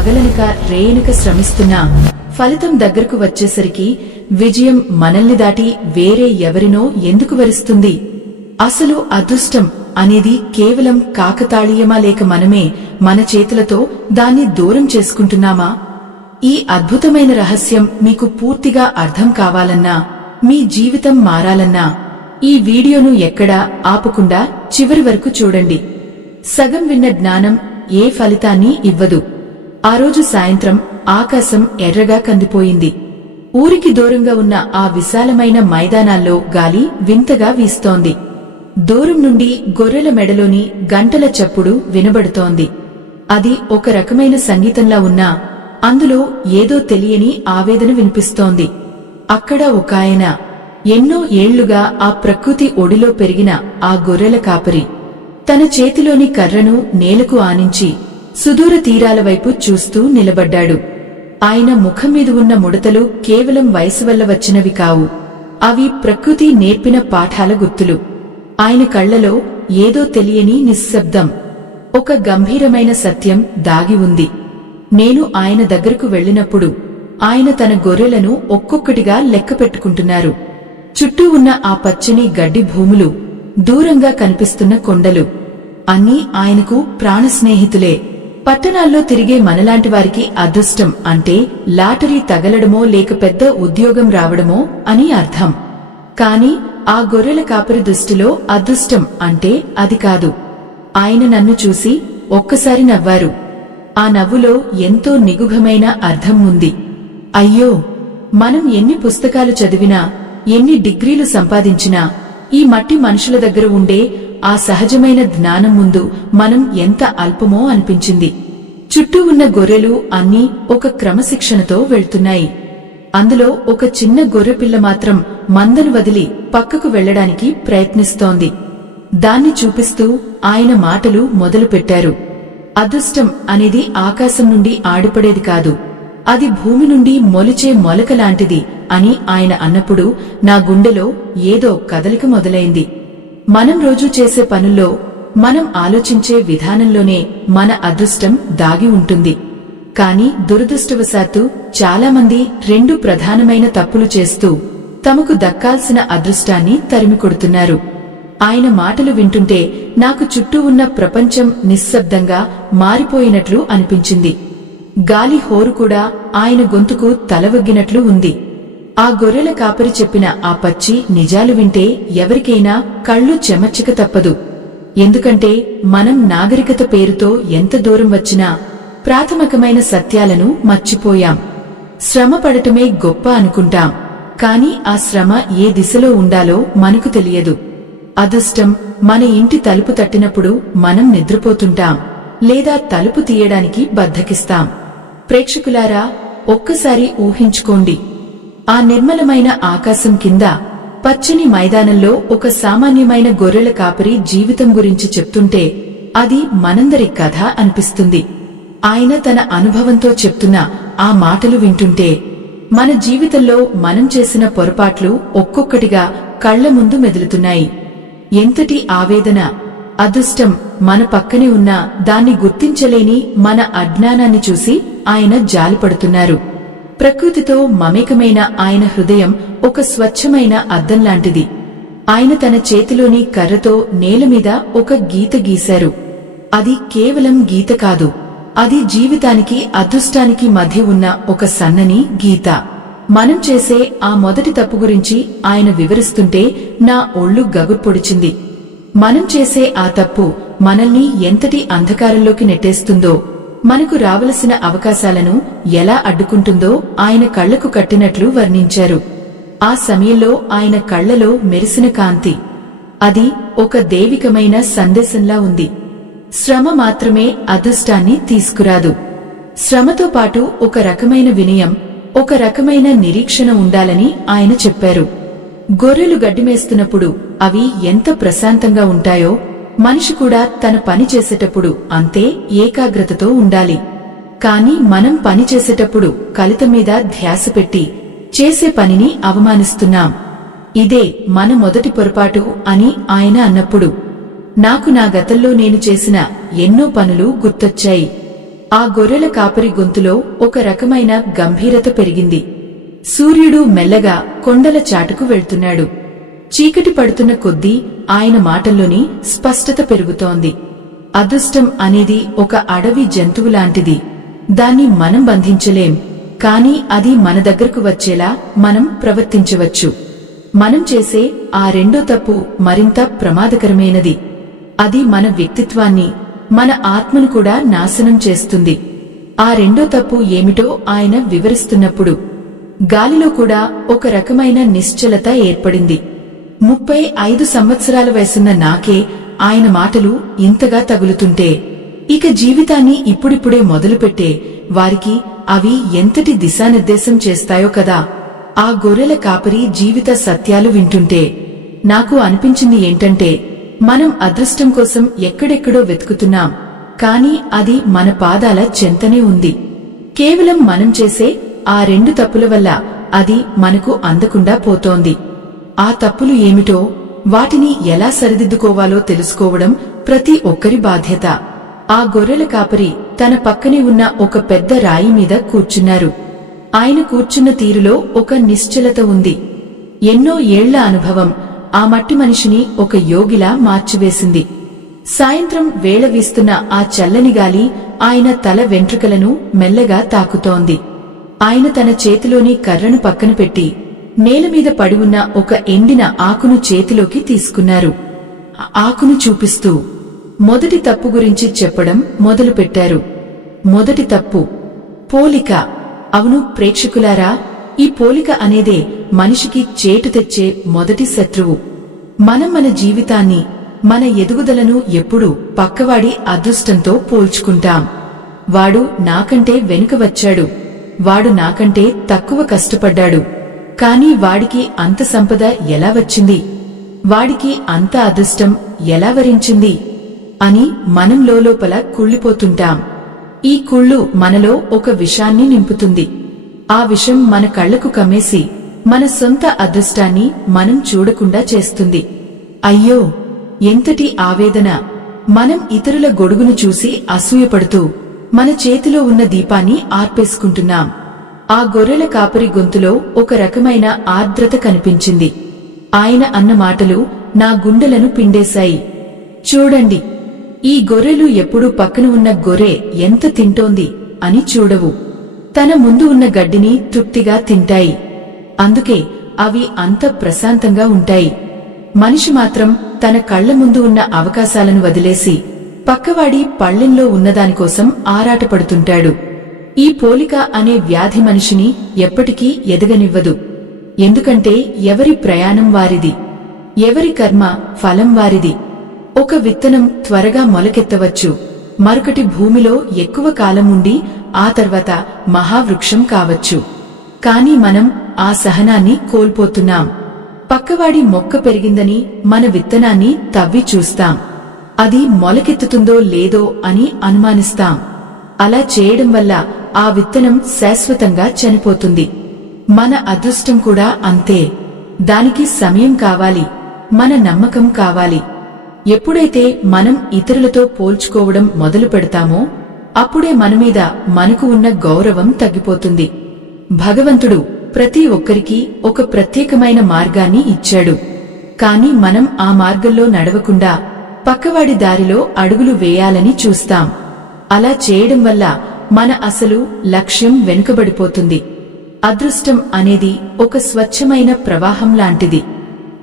పగలనక రేయనక శ్రమిస్తున్నా ఫలితం దగ్గరకు వచ్చేసరికి విజయం మనల్ని దాటి వేరే ఎవరినో ఎందుకు వరిస్తుంది? అసలు అదృష్టం అనేది కేవలం కాకతాళీయమా, లేక మనమే మన చేతులతో దాన్ని దూరం చేసుకుంటున్నామా? ఈ అద్భుతమైన రహస్యం మీకు పూర్తిగా అర్థం కావాలన్నా, మీ జీవితం మారాలన్నా ఈ వీడియోను ఎక్కడా ఆపకుండా చివరి వరకు చూడండి. సగం విన్న జ్ఞానం ఏ ఫలితాన్ని ఇవ్వదు. ఆ రోజు సాయంత్రం ఆకాశం ఎర్రగా కందిపోయింది. ఊరికి దూరంగా ఉన్న ఆ విశాలమైన మైదానాల్లో గాలి వింతగా వీస్తోంది. దూరం నుండి గొర్రెల మెడలోని గంటల చప్పుడు వినబడుతోంది. అది ఒక రకమైన సంగీతంలా ఉన్నా అందులో ఏదో తెలియని ఆవేదన వినిపిస్తోంది. అక్కడ ఒకాయన ఎన్నో ఏళ్లుగా ఆ ప్రకృతి ఒడిలో పెరిగిన ఆ గొర్రెల కాపరి తన చేతిలోని కర్రను నేలకు ఆనించి సుదూర తీరాల వైపు చూస్తూ నిలబడ్డాడు. ఆయన ముఖం మీద ఉన్న ముడతలు కేవలం వయసు వల్ల వచ్చినవి కావు. అవి ప్రకృతి నేర్పిన పాఠాల గుర్తులు. ఆయన కళ్లలో ఏదో తెలియని నిశ్శబ్దం, ఒక గంభీరమైన సత్యం దాగి ఉంది. నేను ఆయన దగ్గరకు వెళ్లినప్పుడు ఆయన తన గొర్రెలను ఒక్కొక్కటిగా లెక్క పెట్టుకుంటున్నారు. చుట్టూ ఉన్న ఆ పచ్చని గడ్డి భూములు, దూరంగా కనిపిస్తున్న కొండలు అన్నీ ఆయనకు ప్రాణస్నేహితులే. పట్టణాల్లో తిరిగే మనలాంటి వారికి అదృష్టం అంటే లాటరీ తగలడమో లేక పెద్ద ఉద్యోగం రావడమో అని అర్థం. కాని ఆ గొర్రెల కాపరి దృష్టిలో అదృష్టం అంటే అది కాదు. ఆయన నన్ను చూసి ఒక్కసారి నవ్వారు. ఆ నవ్వులో ఎంతో నిగూఢమైన అర్థం ఉంది. అయ్యో, మనం ఎన్ని పుస్తకాలు చదివినా, ఎన్ని డిగ్రీలు సంపాదించినా ఈ మట్టి మనుషుల దగ్గర ఉండే ఆ సహజమైన జ్ఞానం ముందు మనం ఎంత అల్పమో అనిపించింది. చుట్టూ ఉన్న గొర్రెలు అన్నీ ఒక క్రమశిక్షణతో వెళ్తున్నాయి. అందులో ఒక చిన్న గొర్రెపిల్ల మాత్రం మందను వదిలి పక్కకు వెళ్లడానికి ప్రయత్నిస్తోంది. దాన్ని చూపిస్తూ ఆయన మాటలు మొదలుపెట్టారు. అదృష్టం అనేది ఆకాశం నుండి ఆడిపడేది కాదు, అది భూమి నుండి మొలిచే మొలక లాంటిది అని ఆయన అన్నప్పుడు నా గుండెలో ఏదో కదలిక మొదలైంది. మనం రోజూ చేసే పనుల్లో, మనం ఆలోచించే విధానంలోనే మన అదృష్టం దాగి ఉంటుంది. కాని దురదృష్టవశాత్తు చాలామంది రెండు ప్రధానమైన తప్పులు చేస్తూ తమకు దక్కాల్సిన అదృష్టాన్ని తరిమికొడుతున్నారు. ఆయన మాటలు వింటుంటే నాకు చుట్టూ ఉన్న ప్రపంచం నిశ్శబ్దంగా మారిపోయినట్లు అనిపించింది. గాలి హోరు కూడా ఆయన గొంతుకు తలవగ్గినట్లు ఉంది. ఆ గొర్రెల కాపరి చెప్పిన ఆ పచ్చి నిజాలు వింటే ఎవరికైనా కళ్ళు చెమర్చిక తప్పదు. ఎందుకంటే మనం నాగరికత పేరుతో ఎంత దూరం వచ్చినా ప్రాథమికమైన సత్యాలను మర్చిపోయాం. శ్రమ పడటమే గొప్ప అనుకుంటాం, కాని ఆ శ్రమ ఏ దిశలో ఉండాలో మనకు తెలియదు. అదృష్టం మన ఇంటి తలుపు తట్టినప్పుడు మనం నిద్రపోతుంటాం, లేదా తలుపు తీయడానికి బద్ధకిస్తాం. ప్రేక్షకులారా, ఒక్కసారి ఊహించుకోండి. ఆ నిర్మలమైన ఆకాశం కింద పచ్చని మైదానంలో ఒక సామాన్యమైన గొర్రెల కాపరి జీవితం గురించి చెప్తుంటే అది మనందరి కథ అనిపిస్తుంది. ఆయన తన అనుభవంతో చెప్తున్న ఆ మాటలు వింటుంటే మన జీవితంలో మనం చేసిన పొరపాట్లు ఒక్కొక్కటిగా కళ్ల ముందు మెదులుతున్నాయి. ఎంతటి ఆవేదన! అదృష్టం మన పక్కనే ఉన్నా దాన్ని గుర్తించలేని మన అజ్ఞానాన్ని చూసి ఆయన జాలిపడుతున్నారు. ప్రకృతితో మమేకమైన ఆయన హృదయం ఒక స్వచ్ఛమైన అద్దంలాంటిది. ఆయన తన చేతిలోని కర్రతో నేలమీద ఒక గీత గీశారు. అది కేవలం గీత కాదు, అది జీవితానికి అదృష్టానికి మధ్య ఉన్న ఒక సన్నని గీత. మనం చేసే ఆ మొదటి తప్పు గురించి ఆయన వివరిస్తుంటే నా ఒళ్ళు గగుర్పొడిచింది. మనం చేసే ఆ తప్పు మనల్ని ఎంతటి అంధకారంలోకి నెట్టేస్తుందో, మనకు రావలసిన అవకాశాలను ఎలా అడ్డుకుంటుందో ఆయన కళ్లకు కట్టినట్లు వర్ణించారు. ఆ సమయంలో ఆయన కళ్లలో మెరిసిన కాంతి, అది ఒక దైవికమైన సందేశంలా ఉంది. శ్రమ మాత్రమే అదృష్టాన్ని తీసుకురాదు. శ్రమతో పాటు ఒక రకమైన వినయం, ఒక రకమైన నిరీక్షణ ఉండాలని ఆయన చెప్పారు. గొర్రెలు గడ్డిమేస్తున్నప్పుడు అవి ఎంత ప్రశాంతంగా ఉంటాయో, మనిషి కూడా తన పని చేసేటప్పుడు అంతే ఏకాగ్రతతో ఉండాలి. కాని మనం పని చేసేటప్పుడు ఫలితం మీద ధ్యాస పెట్టి చేసే పనిని అవమానిస్తున్నాం. ఇదే మన మొదటి పొరపాటు అని ఆయన అన్నప్పుడు నాకు నా గతంలో నేను చేసిన ఎన్నో పనులు గుర్తొచ్చాయి. ఆ గొర్రెల కాపరి గొంతులో ఒక రకమైన గంభీరత పెరిగింది. సూర్యుడు మెల్లగా కొండల చాటుకు వెళ్తున్నాడు. చీకటి పడుతున్న కొద్దీ ఆయన మాటల్లోని స్పష్టత పెరుగుతోంది. అదృష్టం అనేది ఒక అడవి జంతువులాంటిది. దాన్ని మనం బంధించలేం, కాని అది మన దగ్గరకు వచ్చేలా మనం ప్రవర్తించవచ్చు. మనం చేసే ఆ రెండో తప్పు మరింత ప్రమాదకరమైనది. అది మన వ్యక్తిత్వాన్ని, మన ఆత్మను కూడా నాశనం చేస్తుంది. ఆ రెండో తప్పు ఏమిటో ఆయన వివరిస్తున్నప్పుడు గాలిలో కూడా ఒక రకమైన నిశ్చలత ఏర్పడింది. 35 సంవత్సరాల వయసున్న నాకే ఆయన మాటలు ఇంతగా తగులుతుంటే, ఇక జీవితాన్ని ఇప్పుడిప్పుడే మొదలుపెట్టే వారికి అవి ఎంతటి దిశానిర్దేశం చేస్తాయో కదా. ఆ గొర్రెల కాపరి జీవిత సత్యాలు వింటుంటే నాకు అనిపించింది ఏంటంటే, మనం అదృష్టం కోసం ఎక్కడెక్కడో వెతుకుతున్నాం, కాని అది మన పాదాల చెంతనే ఉంది. కేవలం మనం చేసే ఆ రెండు తప్పుల వల్ల అది మనకు అందకుండా పోతోంది. ఆ తప్పులు ఏమిటో, వాటిని ఎలా సరిదిద్దుకోవాలో తెలుసుకోవడం ప్రతి ఒక్కరి బాధ్యత. ఆ గొర్రెల కాపరి తన పక్కనే ఉన్న ఒక పెద్ద రాయి మీద కూర్చున్నారు. ఆయన కూర్చున్న తీరులో ఒక నిశ్చలత ఉంది. ఎన్నో ఏళ్ల అనుభవం ఆ మట్టి మనిషిని ఒక యోగిలా మార్చివేసింది. సాయంత్రం వేళ వీస్తున్న ఆ చల్లని గాలి ఆయన తల వెంట్రుకలను మెల్లగా తాకుతోంది. ఆయన తన చేతిలోని కర్రను పక్కన పెట్టి నేలమీద పడి ఉన్న ఒక ఎండిన ఆకును చేతిలోకి తీసుకున్నారు. ఆకును చూపిస్తూ మొదటి తప్పు గురించి చెప్పడం మొదలుపెట్టారు. మొదటి తప్పు పోలిక. అవును ప్రేక్షకులారా, ఈ పోలిక అనేదే మనిషికి చేటు తెచ్చే మొదటి శత్రువు. మనం మన జీవితాన్ని, మన ఎదుగుదలను ఎప్పుడూ పక్కవాడి అదృష్టంతో పోల్చుకుంటాం. వాడు నాకంటే వెనుక వచ్చాడు, వాడు నాకంటే తక్కువ కష్టపడ్డాడు, కాని వాడికి అంత సంపద ఎలా వచ్చింది, వాడికి అంత అదృష్టం ఎలా వరించింది అని మనం లోపల కుళ్ళిపోతుంటాం. ఈ కుళ్ళు మనలో ఒక విషాన్ని నింపుతుంది. ఆ విషం మన కళ్లకు కమ్మేసి మన సొంత అదృష్టాన్ని మనం చూడకుండా చేస్తుంది. అయ్యో, ఎంతటి ఆవేదన! మనం ఇతరుల గొడుగును చూసి అసూయపడుతూ మన చేతిలో ఉన్న దీపాన్ని ఆర్పేసుకుంటున్నాం. ఆ గొర్రెల కాపరి గొంతులో ఒక రకమైన ఆర్ద్రత కనిపించింది. ఆయన అన్న మాటలు నా గుండెలను పిండేశాయి. చూడండి, ఈ గొర్రెలు ఎప్పుడూ పక్కన ఉన్న గొర్రె ఎంత తింటోంది అని చూడవు. తన ముందు ఉన్న గడ్డిని తృప్తిగా తింటాయి. అందుకే అవి అంత ప్రశాంతంగా ఉంటాయి. మనిషి మాత్రం తన కళ్ల ముందు ఉన్న అవకాశాలను వదిలేసి పక్కవాడి పళ్ళెంలో ఉన్నదానికోసం ఆరాటపడుతుంటాడు. ఈ పోలిక అనే వ్యాధి మనిషిని ఎప్పటికీ ఎదగనివ్వదు. ఎందుకంటే ఎవరి ప్రయాణం వారిది, ఎవరి కర్మ ఫలం వారిది. ఒక విత్తనం త్వరగా మొలకెత్తవచ్చు, మరొకటి భూమిలో ఎక్కువ కాలం ఉండి ఆ తర్వాత మహావృక్షం కావచ్చు. కాని మనం ఆ సహనాన్ని కోల్పోతున్నాం. పక్కవాడి మొక్క పెరిగిందని మన విత్తనాన్ని తవ్వి చూస్తాం. అది మొలకెత్తుతుందో లేదో అని అనుమానిస్తాం. అలా చేయడం వల్ల ఆ విత్తనం శాశ్వతంగా చనిపోతుంది. మన అదృష్టం కూడా అంతే. దానికి సమయం కావాలి, మన నమ్మకం కావాలి. ఎప్పుడైతే మనం ఇతరులతో పోల్చుకోవడం మొదలు పెడతామో అప్పుడే మనమీద మనకు ఉన్న గౌరవం తగ్గిపోతుంది. భగవంతుడు ప్రతి ఒక్కరికి ఒక ప్రత్యేకమైన మార్గాన్ని ఇచ్చాడు. కాని మనం ఆ మార్గంలో నడవకుండా పక్కవాడి దారిలో అడుగులు వేయాలని చూస్తాం. అలా చేయడం వల్ల మన అసలు లక్ష్యం వెనుకబడిపోతుంది. అదృష్టం అనేది ఒక స్వచ్ఛమైన ప్రవాహం లాంటిది.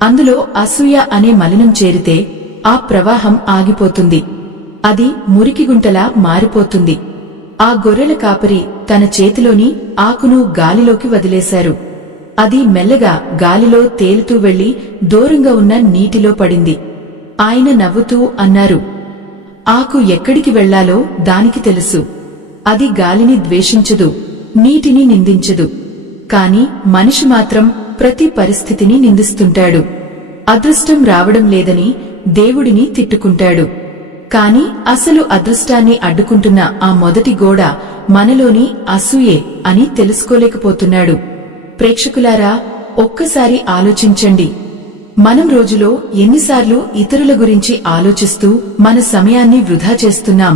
అందులో అసూయ అనే మలినం చేరితే ఆ ప్రవాహం ఆగిపోతుంది. అది మురికిగుంటలా మారిపోతుంది. ఆ గొర్రెల కాపరి తన చేతిలోని ఆకును గాలిలోకి వదిలేశారు. అది మెల్లగా గాలిలో తేలుతూ వెళ్లి దూరంగా ఉన్న నీటిలో పడింది. ఆయన నవ్వుతూ అన్నారు, ఆకు ఎక్కడికి వెళ్లాలో దానికి తెలుసు. అది గాలిని ద్వేషించదు, నీటిని నిందించదు. కాని మనిషి మాత్రం ప్రతి పరిస్థితిని నిందిస్తుంటాడు. అదృష్టం రావడం లేదని దేవుడిని తిట్టుకుంటాడు. కాని అసలు అదృష్టాన్ని అడ్డుకుంటున్న ఆ మొదటి గోడ మనలోని అసూయే అని తెలుసుకోలేకపోతున్నాడు. ప్రేక్షకులారా, ఒక్కసారి ఆలోచించండి. మనం రోజులో ఎన్నిసార్లు ఇతరుల గురించి ఆలోచిస్తూ మన సమయాన్ని వృధా చేస్తున్నాం?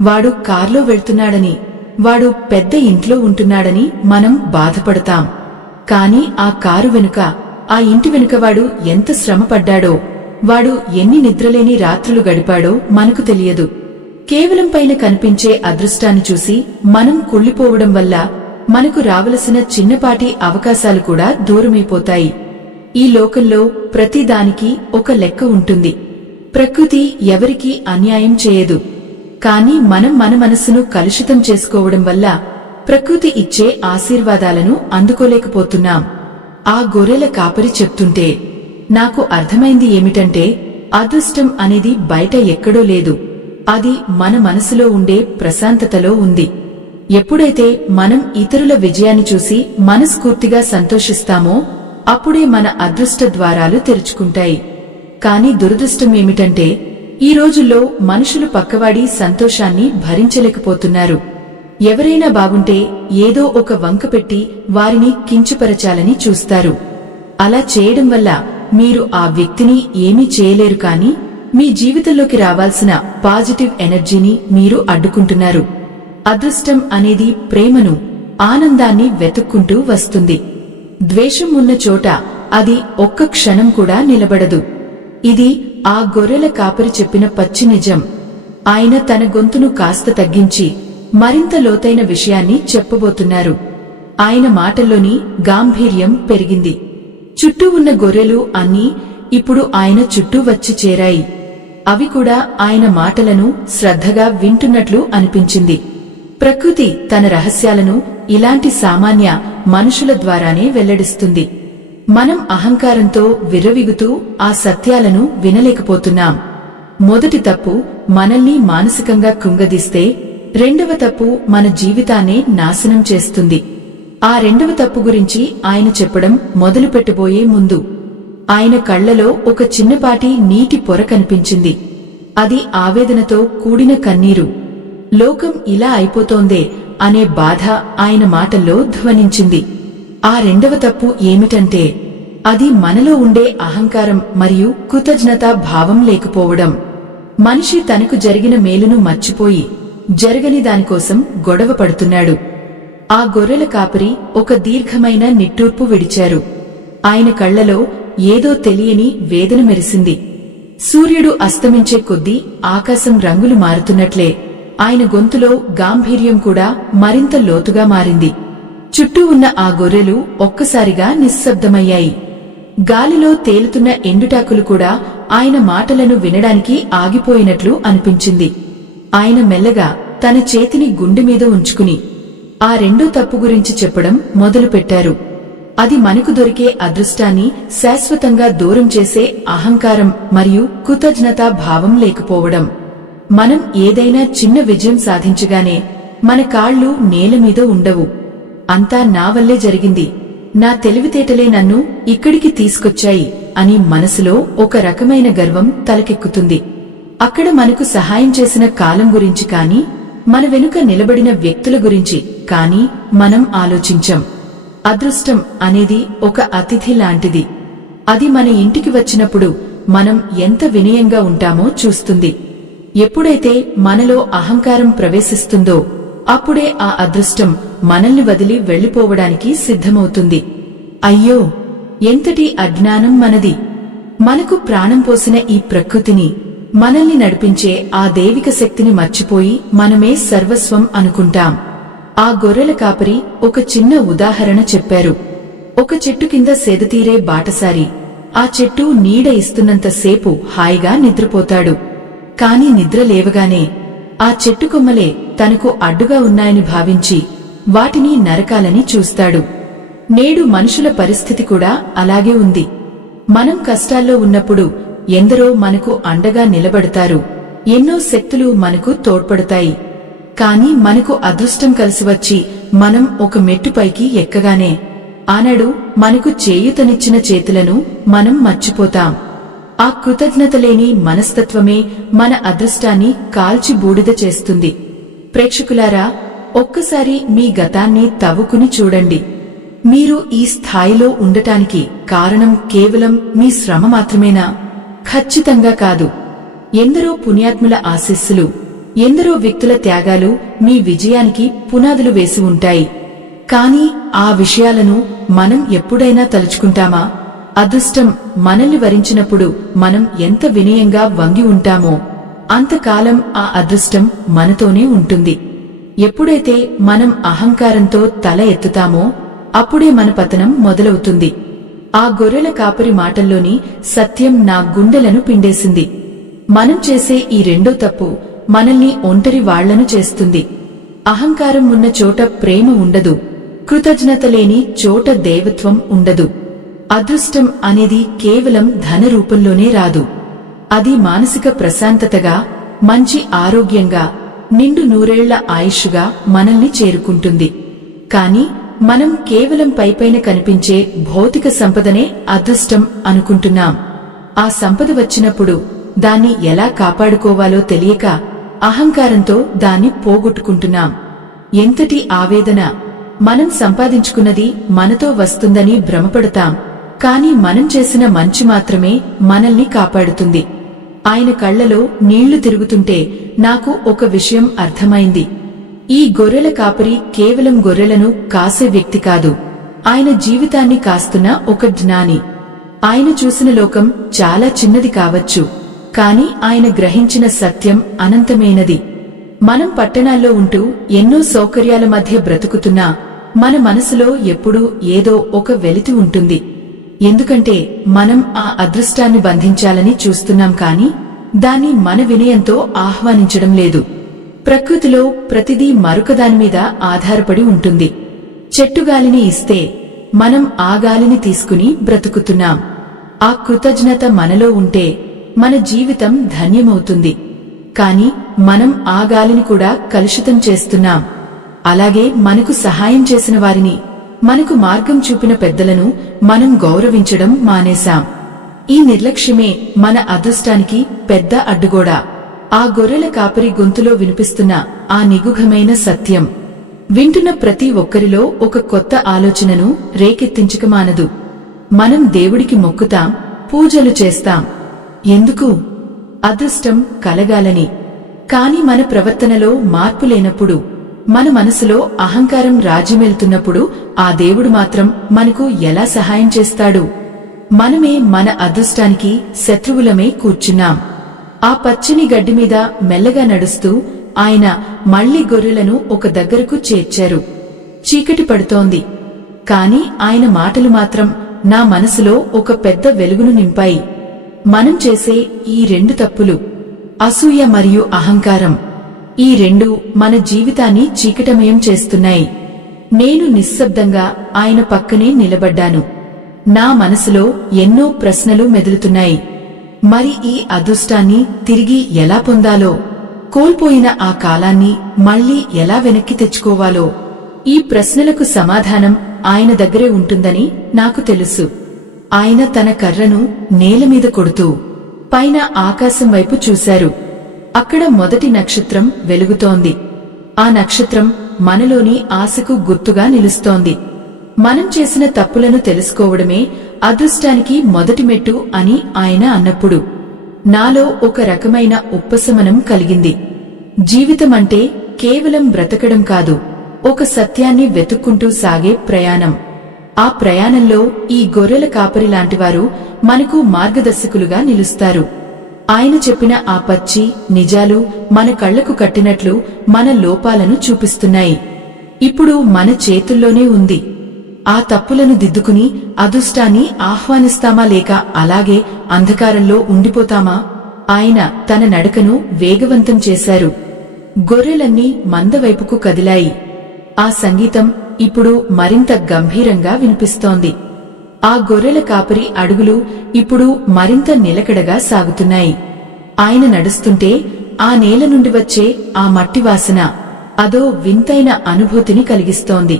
వాడు కార్లో వెళ్తున్నాడని, వాడు పెద్ద ఇంట్లో ఉంటున్నాడని మనం బాధపడతాం. కాని ఆ కారు వెనుక, ఆ ఇంటి వెనుక వాడు ఎంత శ్రమపడ్డాడో, వాడు ఎన్ని నిద్రలేని రాత్రులు గడిపాడో మనకు తెలియదు. కేవలం పైన కనిపించే అదృష్టాన్ని చూసి మనం కుళ్ళిపోవడం వల్ల మనకు రావలసిన చిన్నపాటి అవకాశాలు కూడా దూరమైపోతాయి. ఈ లోకంలో ప్రతిదానికి ఒక లెక్క ఉంటుంది. ప్రకృతి ఎవరికీ అన్యాయం చేయదు. కాని మనం మన మనస్సును కలుషితం చేసుకోవడం వల్ల ప్రకృతి ఇచ్చే ఆశీర్వాదాలను అందుకోలేకపోతున్నాం. ఆ గొర్రెల కాపరి చెప్తుంటే నాకు అర్థమైంది ఏమిటంటే, అదృష్టం అనేది బయట ఎక్కడో లేదు, అది మన మనసులో ఉండే ప్రశాంతతలో ఉంది. ఎప్పుడైతే మనం ఇతరుల విజయాన్ని చూసి మనస్ఫూర్తిగా సంతోషిస్తామో అప్పుడే మన అదృష్ట ద్వారాలు తెరుచుకుంటాయి. కాని దురదృష్టం ఏమిటంటే, ఈ రోజుల్లో మనుషులు పక్కవాడి సంతోషాన్ని భరించలేకపోతున్నారు. ఎవరైనా బాగుంటే ఏదో ఒక వంక పెట్టి వారిని కించపరచాలని చూస్తారు. అలా చేయడం వల్ల మీరు ఆ వ్యక్తిని ఏమీ చేయలేరు, కాని మీ జీవితంలోకి రావాల్సిన పాజిటివ్ ఎనర్జీని మీరు అడ్డుకుంటున్నారు. అదృష్టం అనేది ప్రేమను, ఆనందాన్ని వెతుక్కుంటూ వస్తుంది. ద్వేషం ఉన్న చోట అది ఒక్క క్షణం కూడా నిలబడదు. ఇది ఆ గొర్రెల కాపరి చెప్పిన పచ్చి నిజం. ఆయన తన గొంతును కాస్త తగ్గించి మరింత లోతైన విషయాన్ని చెప్పబోతున్నారు. ఆయన మాటల్లోని గాంభీర్యం పెరిగింది. చుట్టూ ఉన్న గొర్రెలు అన్నీ ఇప్పుడు ఆయన చుట్టూ వచ్చి చేరాయి. అవి కూడా ఆయన మాటలను శ్రద్ధగా వింటున్నట్లు అనిపించింది. ప్రకృతి తన రహస్యాలను ఇలాంటి సామాన్య మనుషుల ద్వారానే వెల్లడిస్తుంది. మనం అహంకారంతో విర్రవీగుతూ ఆ సత్యాలను వినలేకపోతున్నాం. మొదటి తప్పు మనల్ని మానసికంగా కృంగదీస్తే, రెండవ తప్పు మన జీవితాన్నే నాశనం చేస్తుంది. ఆ రెండవ తప్పు గురించి ఆయన చెప్పడం మొదలుపెట్టబోయే ముందు ఆయన కళ్లలో ఒక చిన్నపాటి నీటి పొర కనిపించింది. అది ఆవేదనతో కూడిన కన్నీరు. లోకం ఇలా అయిపోతోందే అనే బాధ ఆయన మాటల్లో ధ్వనించింది. ఆ రెండవ తప్పు ఏమిటంటే, అది మనలో ఉండే అహంకారం మరియు కృతజ్ఞతా భావం లేకపోవడం. మనిషి తనకు జరిగిన మేలును మర్చిపోయి జరగని దానికోసం గొడవ పడుతున్నాడు. ఆ గొర్రెల కాపరి ఒక దీర్ఘమైన నిట్టూర్పు విడిచారు. ఆయన కళ్లలో ఏదో తెలియని వేదన మెరిసింది. సూర్యుడు అస్తమించే కొద్దీ ఆకాశం రంగులు మారుతున్నట్లే ఆయన గొంతులో గాంభీర్యం కూడా మరింత లోతుగా మారింది. చుట్టూ ఉన్న ఆ గొర్రెలు ఒక్కసారిగా నిశ్శబ్దమయ్యాయి. గాలిలో తేలుతున్న ఎండుటాకులు కూడా ఆయన మాటలను వినడానికి ఆగిపోయినట్లు అనిపించింది. ఆయన మెల్లగా తన చేతిని గుండెమీద ఉంచుకుని ఆ రెండో తప్పు గురించి చెప్పడం మొదలుపెట్టారు. అది మనకు దొరికే అదృష్టాన్ని శాశ్వతంగా దూరం చేసే అహంకారం మరియు కృతజ్ఞతా భావం లేకపోవడం. మనం ఏదైనా చిన్న విజయం సాధించగానే మన కాళ్లు నేలమీద ఉండవు. అంతా నా వల్లే జరిగింది, నా తెలివితేటలే నన్ను ఇక్కడికి తీసుకొచ్చాయి అని మనసులో ఒక రకమైన గర్వం తలకెక్కుతుంది. అక్కడ మనకు సహాయం చేసిన కాలం గురించి కాని, మన వెనుక నిలబడిన వ్యక్తుల గురించి కాని మనం ఆలోచించం. అదృష్టం అనేది ఒక అతిథి లాంటిది. అది మన ఇంటికి వచ్చినప్పుడు మనం ఎంత వినయంగా ఉంటామో చూస్తుంది. ఎప్పుడైతే మనలో అహంకారం ప్రవేశిస్తుందో అప్పుడే ఆ అదృష్టం మనల్ని వదిలి వెళ్లిపోవడానికి సిద్ధమవుతుంది. అయ్యో, ఎంతటి అజ్ఞానం మనది! మనకు ప్రాణం పోసిన ఈ ప్రకృతిని, మనల్ని నడిపించే ఆ దైవిక శక్తిని మర్చిపోయి మనమే సర్వస్వం అనుకుంటాం. ఆ గొర్రెల కాపరి ఒక చిన్న ఉదాహరణ చెప్పారు. ఒక చెట్టు కింద సేదతీరే బాటసారి ఆ చెట్టు నీడ ఇస్తున్నంతసేపు హాయిగా నిద్రపోతాడు. కాని నిద్ర లేవగానే ఆ చెట్టు కొమ్మలే తనకు అడ్డుగా ఉన్నాయని భావించి వాటిని నరకాలని చూస్తాడు. నేడు మనుషుల పరిస్థితి కూడా అలాగే ఉంది. మనం కష్టాల్లో ఉన్నప్పుడు ఎందరో మనకు అండగా నిలబడతారు, ఎన్నో శక్తులు మనకు తోడ్పడతాయి. కాని మనకు అదృష్టం కలిసివచ్చి మనం ఒక మెట్టుపైకి ఎక్కగానే ఆనాడు మనకు చేయూతనిచ్చిన చేతులను మనం మర్చిపోతాం. ఆ కృతజ్ఞత లేని మనస్తత్వమే మన అదృష్టాన్ని కాల్చి బూడిద చేస్తుంది. ప్రేక్షకులారా, ఒక్కసారి మీ గతాన్ని తవ్వుకుని చూడండి. మీరు ఈ స్థాయిలో ఉండటానికి కారణం కేవలం మీ శ్రమ మాత్రమేనా? ఖచ్చితంగా కాదు. ఎందరో పుణ్యాత్ముల ఆశీస్సులు, ఎందరో వ్యక్తుల త్యాగాలు మీ విజయానికి పునాదులు వేసి ఉంటాయి. కాని ఆ విషయాలను మనం ఎప్పుడైనా తలుచుకుంటామా? అదృష్టం మనల్ని వరించినప్పుడు మనం ఎంత వినయంగా వంగి ఉంటామో అంతకాలం ఆ అదృష్టం మనతోనే ఉంటుంది. ఎప్పుడైతే మనం అహంకారంతో తల ఎత్తుతామో అప్పుడే మన పతనం మొదలవుతుంది. ఆ గొర్రెల కాపరి మాటల్లోని సత్యం నా గుండెలను పిండేసింది. మనం చేసే ఈ రెండో తప్పు మనల్ని ఒంటరి వాళ్లను చేస్తుంది. అహంకారం ఉన్న చోట ప్రేమ ఉండదు, కృతజ్ఞత లేని చోట దేవత్వం ఉండదు. అదృష్టం అనేది కేవలం ధన రూపంలోనే రాదు. అది మానసిక ప్రశాంతతగా, మంచి ఆరోగ్యంగా, నిండు నూరేళ్ల ఆయుష్గా మనల్ని చేరుకుంటుంది. కాని మనం కేవలం పైపైన కనిపించే భౌతిక సంపదనే అదృష్టం అనుకుంటున్నాం. ఆ సంపద వచ్చినప్పుడు దాన్ని ఎలా కాపాడుకోవాలో తెలియక అహంకారంతో దాన్ని పోగొట్టుకుంటున్నాం. ఎంతటి ఆవేదన! మనం సంపాదించుకున్నది మనతో వస్తుందని భ్రమపడతాం. కాని మనం చేసిన మంచి మాత్రమే మనల్ని కాపాడుతుంది. ఆయన కళ్లలో నీళ్లు తిరుగుతుంటే నాకు ఒక విషయం అర్థమైంది. ఈ గొర్రెల కాపరి కేవలం గొర్రెలను కాసే వ్యక్తి కాదు, ఆయన జీవితాన్ని కాస్తున్న ఒక జ్ఞాని. ఆయన చూసిన లోకం చాలా చిన్నది కావచ్చు, కాని ఆయన గ్రహించిన సత్యం అనంతమైనది. మనం పట్టణాల్లో ఉంటూ ఎన్నో సౌకర్యాల మధ్య బ్రతుకుతున్నా మన మనసులో ఎప్పుడూ ఏదో ఒక వెలితి ఉంటుంది. ఎందుకంటే మనం ఆ అదృష్టాన్ని బంధించాలని చూస్తున్నాం, కాని దాన్ని మన వినయంతో ఆహ్వానించడం లేదు. ప్రకృతిలో ప్రతిదీ మరొకదానిమీద ఆధారపడి ఉంటుంది. చెట్టుగాలిని ఇస్తే మనం ఆ గాలిని తీసుకుని బ్రతుకుతున్నాం. ఆ కృతజ్ఞత మనలో ఉంటే మన జీవితం ధన్యమవుతుంది. కాని మనం ఆ గాలిని కూడా కలుషితం చేస్తున్నాం. అలాగే మనకు సహాయం చేసిన వారిని, మనకు మార్గం చూపిన పెద్దలను మనం గౌరవించడం మానేశాం. ఈ నిర్లక్ష్యమే మన అదృష్టానికి పెద్ద అడ్డుగోడ. ఆ గొర్రెల కాపరి గొంతులో వినిపిస్తున్న ఆ నిగూఢమైన సత్యం వింటున్న ప్రతి ఒక్కరిలో ఒక కొత్త ఆలోచనను రేకెత్తించక మానదు. మనం దేవుడికి మొక్కుతాం, పూజలు చేస్తాం. ఎందుకు? అదృష్టం కలగాలని. కాని మన ప్రవర్తనలో మార్పు లేనప్పుడు, మన మనసులో అహంకారం రాజ్యమేలుతున్నప్పుడు ఆ దేవుడు మాత్రం మనకు ఎలా సహాయం చేస్తాడు? మనమే మన అదృష్టానికి శత్రువులమే కూర్చున్నాం. ఆ పచ్చని గడ్డిమీద మెల్లగా నడుస్తూ ఆయన మళ్లీ గొర్రెలను ఒక దగ్గరకు చేర్చారు. చీకటి పడుతోంది, కాని ఆయన మాటలు మాత్రం నా మనసులో ఒక పెద్ద వెలుగును నింపాయి. మనం చేసే ఈ రెండు తప్పులు, అసూయ మరియు అహంకారం, ఈ రెండు మన జీవితాన్ని చీకటమయం చేస్తున్నాయి. నేను నిశ్శబ్దంగా ఆయన పక్కనే నిలబడ్డాను. నా మనసులో ఎన్నో ప్రశ్నలు మెదులుతున్నాయి. మరి ఈ అదృష్టాన్ని తిరిగి ఎలా పొందాలో, కోల్పోయిన ఆ కాలాన్ని మళ్లీ ఎలా వెనక్కి తెచ్చుకోవాలో, ఈ ప్రశ్నలకు సమాధానం ఆయన దగ్గరే ఉంటుందని నాకు తెలుసు. ఆయన తన కర్రను నేలమీద కొడుతూ పైన ఆకాశం వైపు చూశారు. అక్కడ మొదటి నక్షత్రం వెలుగుతోంది. ఆ నక్షత్రం మనలోని ఆశకు గుర్తుగా నిలుస్తోంది. మనం చేసిన తప్పులను తెలుసుకోవడమే అదృష్టానికి మొదటి మెట్టు అని ఆయన అన్నప్పుడు నాలో ఒక రకమైన ఉపశమనం కలిగింది. జీవితమంటే కేవలం బ్రతకడం కాదు, ఒక సత్యాన్ని వెతుక్కుంటూ సాగే ప్రయాణం. ఆ ప్రయాణంలో ఈ గొర్రెల కాపరి లాంటివారు మనకు మార్గదర్శకులుగా నిలుస్తారు. ఆయన చెప్పిన ఆ పచ్చి నిజాలు మన కళ్లకు కట్టినట్లు మన లోపాలను చూపిస్తున్నాయి. ఇప్పుడు మన చేతుల్లోనే ఉంది. ఆ తప్పులను దిద్దుకుని అదృష్టాన్ని ఆహ్వానిస్తామా, లేక అలాగే అంధకారంలో ఉండిపోతామా? ఆయన తన నడకను వేగవంతం చేశారు. గొర్రెలన్నీ మందవైపుకు కదిలాయి. ఆ సంగీతం ఇప్పుడు మరింత గంభీరంగా వినిపిస్తోంది. ఆ గొర్రెల కాపరి అడుగులు ఇప్పుడు మరింత నిలకడగా సాగుతున్నాయి. ఆయన నడుస్తుంటే ఆ నేల నుండి వచ్చే ఆ మట్టి వాసన అదో వింతైన అనుభూతిని కలిగిస్తోంది.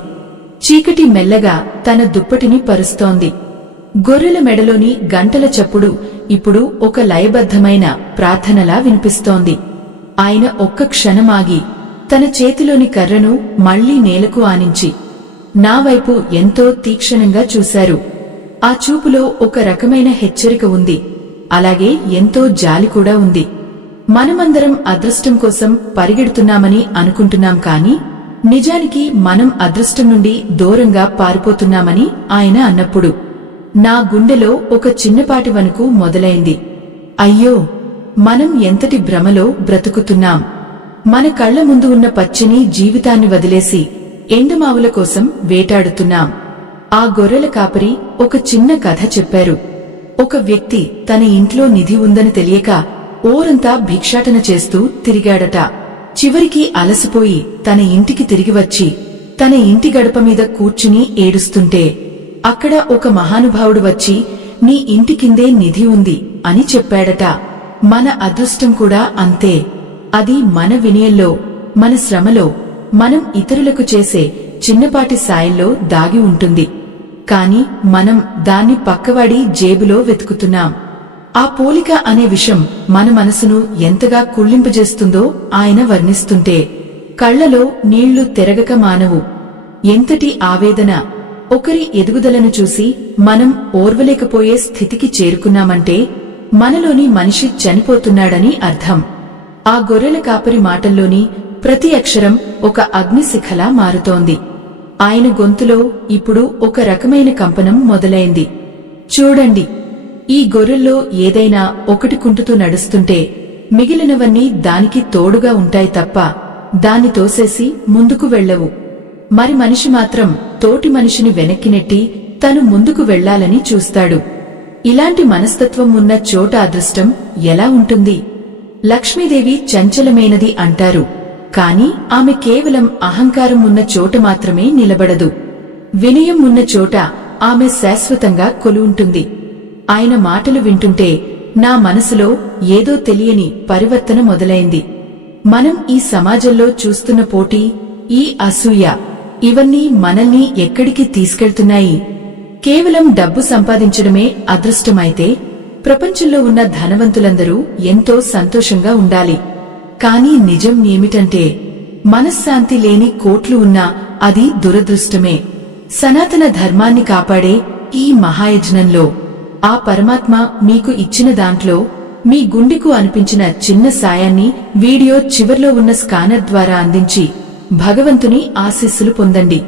చీకటి మెల్లగా తన దుప్పటిని పరుస్తోంది. గొర్రెల మెడలోని గంటల చప్పుడు ఇప్పుడు ఒక లయబద్ధమైన ప్రార్థనలా వినిపిస్తోంది. ఆయన ఒక్క క్షణమాగి తన చేతిలోని కర్రను మళ్లీ నేలకు ఆనించి నా వైపు ఎంతో తీక్షణంగా చూశారు. ఆ చూపులో ఒక రకమైన హెచ్చరిక ఉంది, అలాగే ఎంతో జాలి కూడా ఉంది. మనమందరం అదృష్టం కోసం పరిగెడుతున్నామని అనుకుంటున్నాం కాని నిజానికి మనం అదృష్టం నుండి దూరంగా పారిపోతున్నామని ఆయన అన్నప్పుడు నా గుండెలో ఒక చిన్నపాటి వణుకు మొదలైంది. అయ్యో, మనం ఎంతటి భ్రమలో బ్రతుకుతున్నాం. మన కళ్ల ముందు ఉన్న పచ్చని జీవితాన్ని వదిలేసి ఎండమావుల కోసం వేటాడుతున్నాం. ఆ గొర్రెల కాపరి ఒక చిన్న కథ చెప్పారు. ఒక వ్యక్తి తన ఇంట్లో నిధి ఉందని తెలియక ఊరంతా భిక్షాటన చేస్తూ తిరిగాడట. చివరికి అలసిపోయి తన ఇంటికి తిరిగి వచ్చి తన ఇంటి గడప మీద కూర్చుని ఏడుస్తుంటే అక్కడ ఒక మహానుభావుడు వచ్చి నీ ఇంటి కిందే నిధి ఉంది అని చెప్పాడట. మన అదృష్టం కూడా అంతే. అది మన వినయంలో, మన శ్రమలో, మనం ఇతరులకు చేసే చిన్నపాటి సాయంలో దాగి ఉంటుంది. కాని మనం దాన్ని పక్కవాడి జేబులో వెతుకుతున్నాం. ఆ పోలిక అనే విషయం మన మనసును ఎంతగా కుళ్ళింపజేస్తుందో ఆయన వర్ణిస్తుంటే కళ్లలో నీళ్లు తెరగక మానవు. ఎంతటి ఆవేదన! ఒకరి ఎదుగుదలను చూసి మనం ఓర్వలేకపోయే స్థితికి చేరుకున్నామంటే మనలోని మనిషి చనిపోతున్నాడని అర్థం. ఆ గొర్రెల కాపరి మాటల్లోని ప్రతి అక్షరం ఒక అగ్నిశిఖలా మారుతోంది. ఆయన గొంతులో ఇప్పుడు ఒక రకమైన కంపనం మొదలైంది. చూడండి, ఈ గొర్రెల్లో ఏదైనా ఒకటి కుంటుతూ నడుస్తుంటే మిగిలినవన్నీ దానికి తోడుగా ఉంటాయి తప్ప దాన్ని తోసేసి ముందుకు వెళ్లవు. మరి మనిషి మాత్రం తోటి మనిషిని వెనక్కి నెట్టి తను ముందుకు వెళ్లాలని చూస్తాడు. ఇలాంటి మనస్తత్వం ఉన్న చోట అదృష్టం ఎలా ఉంటుంది? లక్ష్మీదేవి చంచలమైనది అంటారు, కాని ఆమె కేవలం అహంకారం ఉన్న చోట మాత్రమే నిలబడదు. వినయం ఉన్న చోట ఆమె శాశ్వతంగా కొలువుంటుంది. ఆయన మాటలు వింటుంటే నా మనసులో ఏదో తెలియని పరివర్తన మొదలైంది. మనం ఈ సమాజంలో చూస్తున్న పోటీ, ఈ అసూయ, ఇవన్నీ మనల్ని ఎక్కడికి తీసుకెళ్తున్నాయి? కేవలం డబ్బు సంపాదించడమే అదృష్టమైతే ప్రపంచంలో ఉన్న ధనవంతులందరూ ఎంతో సంతోషంగా ఉండాలి. కాని నిజం ఏమిటంటే మనశ్శాంతి లేని కోట్లు ఉన్నా అది దురదృష్టమే. సనాతన ధర్మాన్ని కాపాడే ఈ మహాయజ్ఞంలో ఆ పరమాత్మ మీకు ఇచ్చిన దాంట్లో మీ గుండెకు అనిపించిన చిన్న సాయాన్ని వీడియో చివర్లో ఉన్న స్కానర్ ద్వారా అందించి భగవంతుని ఆశీస్సులు పొందండి.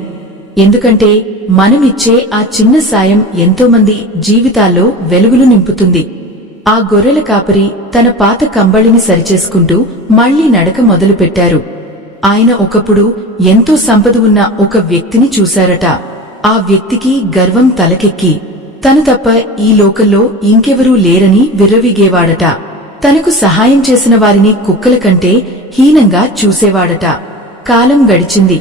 ఎందుకంటే మనమిచ్చే ఆ చిన్న సాయం ఎంతోమంది జీవితాల్లో వెలుగులు నింపుతుంది. ఆ గొర్రెల కాపరి తన పాత కంబళిని సరిచేసుకుంటూ మళ్లీ నడక మొదలుపెట్టారు. ఆయన ఒకప్పుడు ఎంతో సంపద ఉన్న ఒక వ్యక్తిని చూశారట. ఆ వ్యక్తికి గర్వం తలకెక్కి తను తప్ప ఈ లోకంలో ఇంకెవరూ లేరని విర్రవీగేవాడట. తనకు సహాయం చేసిన వారిని కుక్కల కంటే హీనంగా చూసేవాడట. కాలం గడిచింది.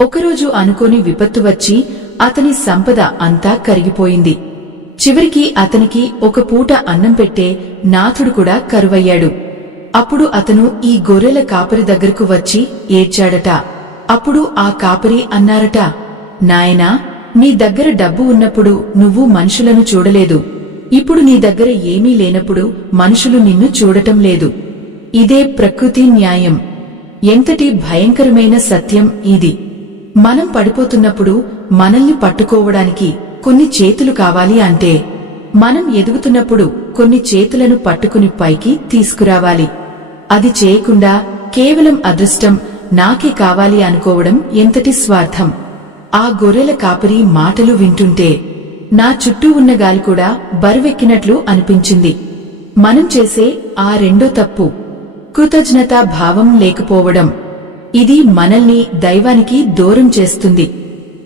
ఒకరోజు అనుకోని విపత్తు వచ్చి అతని సంపద అంతా కరిగిపోయింది. చివరికి అతనికి ఒక పూట అన్నం పెట్టే నాథుడు కూడా కరువయ్యాడు. అప్పుడు అతను ఈ గొర్రెల కాపరి దగ్గరకు వచ్చి ఏడ్చాడట. అప్పుడు ఆ కాపరి అన్నారట, నాయనా, నీ దగ్గర డబ్బు ఉన్నప్పుడు నువ్వు మనుషులను చూడలేదు. ఇప్పుడు నీ దగ్గర ఏమీ లేనప్పుడు మనుషులు నిన్ను చూడటం లేదు. ఇదే ప్రకృతి న్యాయం. ఎంతటి భయంకరమైన సత్యం ఇది! మనం పడిపోతున్నప్పుడు మనల్ని పట్టుకోవడానికి కొన్ని చేతులు కావాలి అంటే మనం ఎదుగుతున్నప్పుడు కొన్ని చేతులను పట్టుకుని పైకి తీసుకురావాలి. అది చేయకుండా కేవలం అదృష్టం నాకే కావాలి అనుకోవడం ఎంతటి స్వార్థం! ఆ గొర్రెల కాపరి మాటలు వింటుంటే నా చుట్టూ ఉన్న గాలి కూడా బరువెక్కినట్లు అనిపించింది. మనం చేసే ఆ రెండో తప్పు కృతజ్ఞతా భావం లేకపోవడం. ఇది మనల్ని దైవానికి దూరం చేస్తుంది.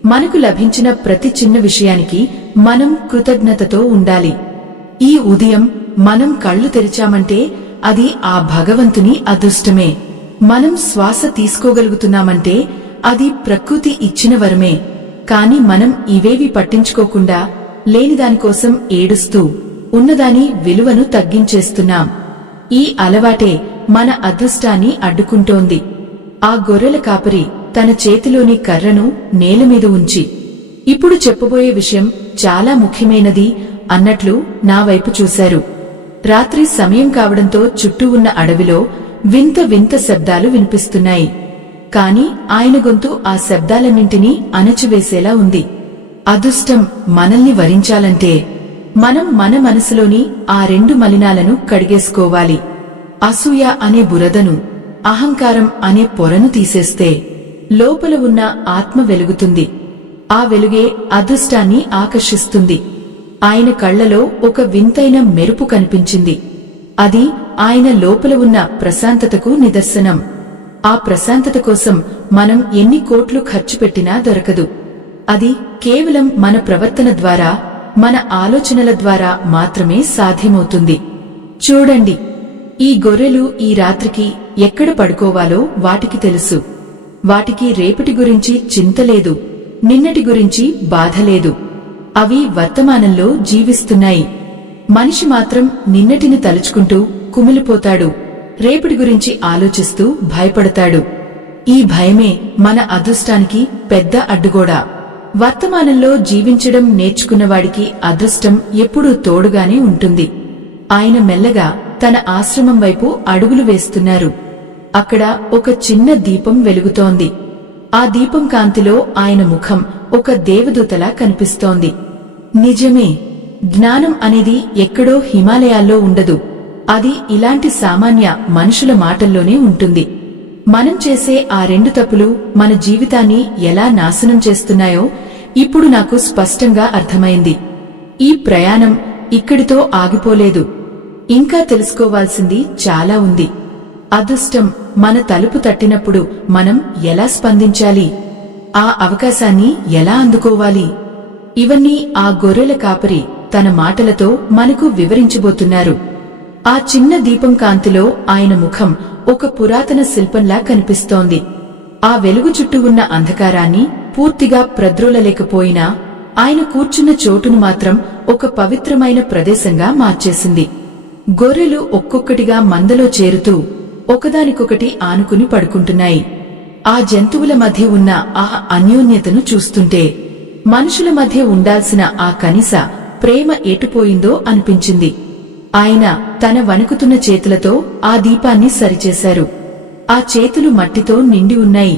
మనకు లభించిన ప్రతి చిన్న విషయానికి మనం కృతజ్ఞతతో ఉండాలి. ఈ ఉదయం మనం కళ్ళు తెరిచామంటే అది ఆ భగవంతుని అదృష్టమే. మనం శ్వాస తీసుకోగలుగుతున్నామంటే అది ప్రకృతి ఇచ్చిన వరమే. కాని మనం ఇవేవి పట్టించుకోకుండా లేనిదానికోసం ఏడుస్తూ ఉన్నదాని విలువను తగ్గించేస్తున్నాం. ఈ అలవాటే మన అదృష్టాన్ని అడ్డుకుంటోంది. ఆ గొర్రెల కాపరి తన చేతిలోని కర్రను నేలమీద ఉంచి, ఇప్పుడు చెప్పబోయే విషయం చాలా ముఖ్యమైనది అన్నట్లు నా వైపు చూశారు. రాత్రి సమయం కావడంతో చుట్టూ ఉన్న అడవిలో వింత వింత శబ్దాలు వినిపిస్తున్నాయి. కాని ఆయన గొంతు ఆ శబ్దాలన్నింటినీ అణచివేసేలా ఉంది. అదృష్టం మనల్ని వరించాలంటే మనం మన మనసులోని ఆ రెండు మలినాలను కడిగేసుకోవాలి. అసూయ అనే బురదను, అహంకారం అనే పొరను తీసేస్తే లోపల ఉన్న ఆత్మ వెలుగుతుంది. ఆ వెలుగే అదృష్టాన్ని ఆకర్షిస్తుంది. ఆయన కళ్లలో ఒక వింతైన మెరుపు కనిపించింది. అది ఆయన లోపల ఉన్న ప్రశాంతతకు నిదర్శనం. ఆ ప్రశాంతత కోసం మనం ఎన్ని కోట్లు ఖర్చు పెట్టినా దొరకదు. అది కేవలం మన ప్రవర్తన ద్వారా, మన ఆలోచనల ద్వారా మాత్రమే సాధ్యమవుతుంది. చూడండి, ఈ గొర్రెలు ఈ రాత్రికి ఎక్కడ పడుకోవాలో వాటికి తెలుసు. వాటికి రేపటి గురించి చింతలేదు, నిన్నటి గురించి బాధలేదు. అవి వర్తమానంలో జీవిస్తున్నాయి. మనిషి మాత్రం నిన్నటిని తలుచుకుంటూ కుమిలిపోతాడు, రేపటి గురించి ఆలోచిస్తూ భయపడతాడు. ఈ భయమే మన అదృష్టానికి పెద్ద అడ్డుగోడ. వర్తమానంలో జీవించడం నేర్చుకున్నవాడికి అదృష్టం ఎప్పుడూ తోడుగానే ఉంటుంది. ఆయన మెల్లగా తన ఆశ్రమం వైపు అడుగులు వేస్తున్నారు. అక్కడ ఒక చిన్న దీపం వెలుగుతోంది. ఆ దీపం కాంతిలో ఆయన ముఖం ఒక దేవదూతలా కనిపిస్తోంది. నిజమే, జ్ఞానం అనేది ఎక్కడో హిమాలయాల్లో ఉండదు. అది ఇలాంటి సామాన్య మనుషుల మాటల్లోనే ఉంటుంది. మనం చేసే ఆ 2 తప్పులు మన జీవితాన్ని ఎలా నాశనం చేస్తున్నాయో ఇప్పుడు నాకు స్పష్టంగా అర్థమైంది. ఈ ప్రయాణం ఇక్కడితో ఆగిపోలేదు. ఇంకా తెలుసుకోవాల్సింది చాలా ఉంది. అదృష్టం మన తలుపు తట్టినప్పుడు మనం ఎలా స్పందించాలి, ఆ అవకాశాన్ని ఎలా అందుకోవాలి, ఇవన్నీ ఆ గొర్రెల కాపరి తన మాటలతో మనకు వివరించబోతున్నారు. ఆ చిన్న దీపం కాంతిలో ఆయన ముఖం ఒక పురాతన శిల్పంలా కనిపిస్తోంది. ఆ వెలుగు చుట్టూ ఉన్న అంధకారాన్ని పూర్తిగా ప్రద్రోలలేకపోయినా ఆయన కూర్చున్న చోటును మాత్రం ఒక పవిత్రమైన ప్రదేశంగా మార్చేసింది. గొర్రెలు ఒక్కొక్కటిగా మందలో చేరుతూ ఒకదానికొకటి ఆనుకుని పడుకుంటున్నాయి. ఆ జంతువుల మధ్య ఉన్న ఆ అన్యోన్యతను చూస్తుంటే మనుషుల మధ్య ఉండాల్సిన ఆ కనీస ప్రేమ ఎటుపోయిందో అనిపించింది. ఆయన తన వణుకుతున్న చేతులతో ఆ దీపాన్ని సరిచేశారు. ఆ చేతులు మట్టితో నిండి ఉన్నాయి.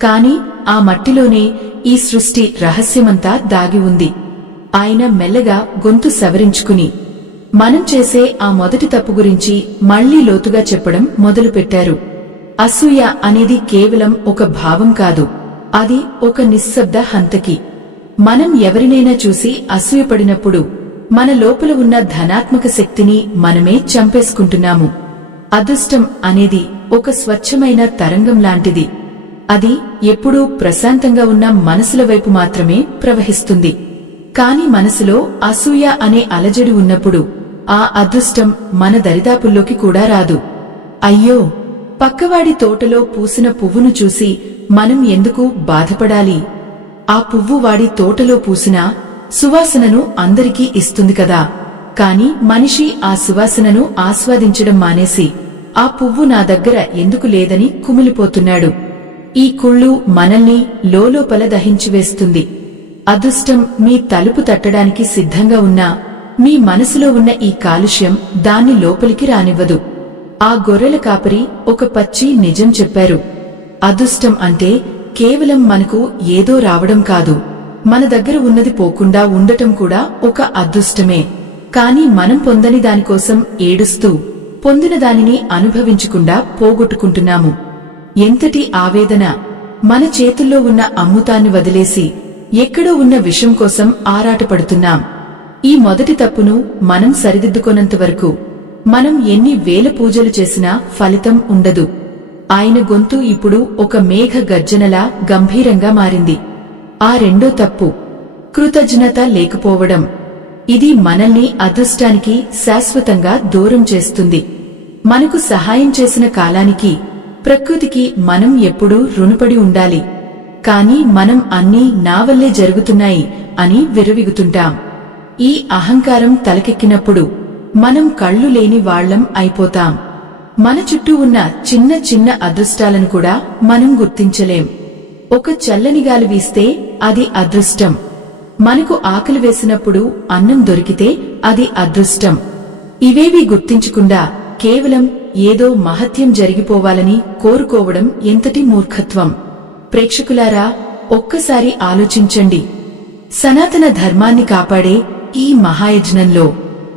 కాని ఆ మట్టిలోనే ఈ సృష్టి రహస్యమంతా దాగి ఉంది. ఆయన మెల్లగా గొంతు సవరించుకుని మనం చేసే ఆ మొదటి తప్పు గురించి మళ్లీ లోతుగా చెప్పడం మొదలుపెట్టారు. అసూయ అనేది కేవలం ఒక భావం కాదు, అది ఒక నిశ్శబ్ద హంతకి. మనం ఎవరినైనా చూసి అసూయపడినప్పుడు మన లోపల ఉన్న ధనాత్మక శక్తిని మనమే చంపేసుకుంటున్నాము. అదృష్టం అనేది ఒక స్వచ్ఛమైన తరంగం లాంటిది. అది ఎప్పుడూ ప్రశాంతంగా ఉన్న మనసుల వైపు మాత్రమే ప్రవహిస్తుంది. కాని మనసులో అసూయ అనే అలజడి ఉన్నప్పుడు ఆ అదృష్టం మన దరిదాపుల్లోకి కూడా రాదు. అయ్యో, పక్కవాడి తోటలో పూసిన పువ్వును చూసి మనం ఎందుకు బాధపడాలి? ఆ పువ్వు వాడి తోటలో పూసిన సువాసనను అందరికీ ఇస్తుంది కదా. కాని మనిషి ఆ సువాసనను ఆస్వాదించడం మానేసి ఆ పువ్వు నా దగ్గర ఎందుకు లేదని కుమిలిపోతున్నాడు. ఈ కుళ్ళు మనల్ని లోలోపల దహించివేస్తుంది. అదృష్టం మీ తలుపు తట్టడానికి సిద్ధంగా ఉన్నా మీ మనసులో ఉన్న ఈ కాలుష్యం దాన్ని లోపలికి రానివ్వదు. ఆ గొర్రెల కాపరి ఒక పచ్చి నిజం చెప్పారు. అదృష్టం అంటే కేవలం మనకు ఏదో రావడం కాదు, మన దగ్గర ఉన్నది పోకుండా ఉండటం కూడా ఒక అదృష్టమే. కాని మనం పొందని దానికోసం ఏడుస్తూ పొందిన దానిని అనుభవించకుండా పోగొట్టుకుంటున్నాము. ఎంతటి ఆవేదన! మన చేతుల్లో ఉన్న అమృతాన్ని వదిలేసి ఎక్కడో ఉన్న విషం కోసం ఆరాటపడుతున్నాం. ఈ మొదటి తప్పును మనం సరిదిద్దుకోనంతవరకు మనం ఎన్ని వేల పూజలు చేసినా ఫలితం ఉండదు. ఆయన గొంతు ఇప్పుడు ఒక మేఘ గర్జనలా గంభీరంగా మారింది. ఆ రెండో తప్పు కృతజ్ఞత లేకపోవడం. ఇది మనల్ని అదృష్టానికి శాశ్వతంగా దూరం చేస్తుంది. మనకు సహాయం చేసిన కాలానికి, ప్రకృతికి మనం ఎప్పుడూ రుణపడి ఉండాలి. కాని మనం అన్నీ నా వల్లే జరుగుతున్నాయి అని విర్రవీగుతుంటాం. ఈ అహంకారం తలకెక్కినప్పుడు మనం కళ్ళు లేని వాళ్లం అయిపోతాం. మన చుట్టూ ఉన్న చిన్న చిన్న అదృష్టాలను కూడా మనం గుర్తించలేం. ఒక చల్లని గాలి వీస్తే అది అదృష్టం. మనకు ఆకలి వేసినప్పుడు అన్నం దొరికితే అది అదృష్టం. ఇవేవీ గుర్తించకుండా కేవలం ఏదో మహత్యం జరిగిపోవాలని కోరుకోవడం ఎంతటి మూర్ఖత్వం! ప్రేక్షకులారా, ఒక్కసారి ఆలోచించండి. సనాతన ధర్మాన్ని కాపాడే ఈ మహాయజ్ఞంలో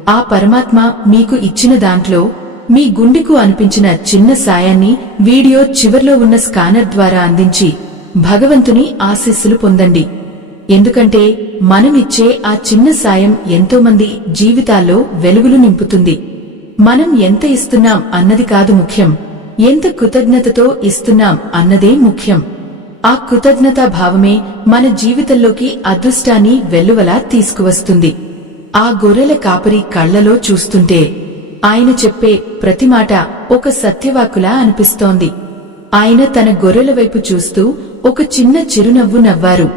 ఆ పరమాత్మ మీకు ఇచ్చిన దాంట్లో మీ గుండెకు అనిపించిన చిన్న సాయాన్ని వీడియో చివర్లో ఉన్న స్కానర్ ద్వారా అందించి భగవంతుని ఆశీస్సులు పొందండి. ఎందుకంటే మనమిచ్చే ఆ చిన్న సాయం ఎంతోమంది జీవితాల్లో వెలుగులు నింపుతుంది. మనం ఎంత ఇస్తున్నాం అన్నది కాదు ముఖ్యం, ఎంత కృతజ్ఞతతో ఇస్తున్నాం అన్నదే ముఖ్యం. ఆ కృతజ్ఞతా భావమే మన జీవితంలోకి అదృష్టాన్ని వెల్లువలా తీసుకువస్తుంది. ఆ గొర్రెల కాపరి కళ్లలో చూస్తుంటే ఆయన చెప్పే ప్రతి మాట ఒక సత్యవాక్కులా అనిపిస్తోంది. ఆయన తన గొర్రెల వైపు చూస్తూ ఒక చిన్న చిరునవ్వు నవ్వారు.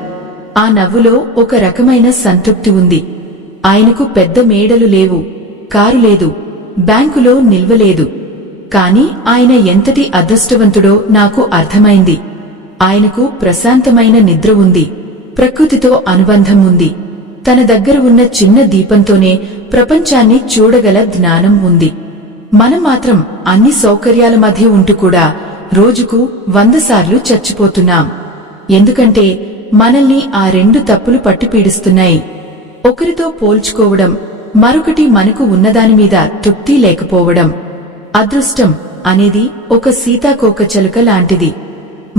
ఆ నవ్వులో ఒక రకమైన సంతృప్తి ఉంది. ఆయనకు పెద్ద మేడలు లేవు, కారు లేదు, బ్యాంకులో నిల్వలేదు. కాని ఆయన ఎంతటి అదృష్టవంతుడో నాకు అర్థమైంది. ఆయనకు ప్రశాంతమైన నిద్ర ఉంది, ప్రకృతితో అనుబంధం ఉంది, తన దగ్గర ఉన్న చిన్న దీపంతోనే ప్రపంచాన్ని చూడగల జ్ఞానం ఉంది. మనం మాత్రం అన్ని సౌకర్యాల మధ్య ఉంటూ కూడా రోజుకు 100 సార్లు చచ్చిపోతున్నాం. ఎందుకంటే మనల్ని ఆ 2 తప్పులు పట్టిపీడిస్తున్నాయి. ఒకరితో పోల్చుకోవడం, మరొకటి మనకు ఉన్నదానిమీద తృప్తి లేకపోవడం. అదృష్టం అనేది ఒక సీతాకోకచిలుక లాంటిది.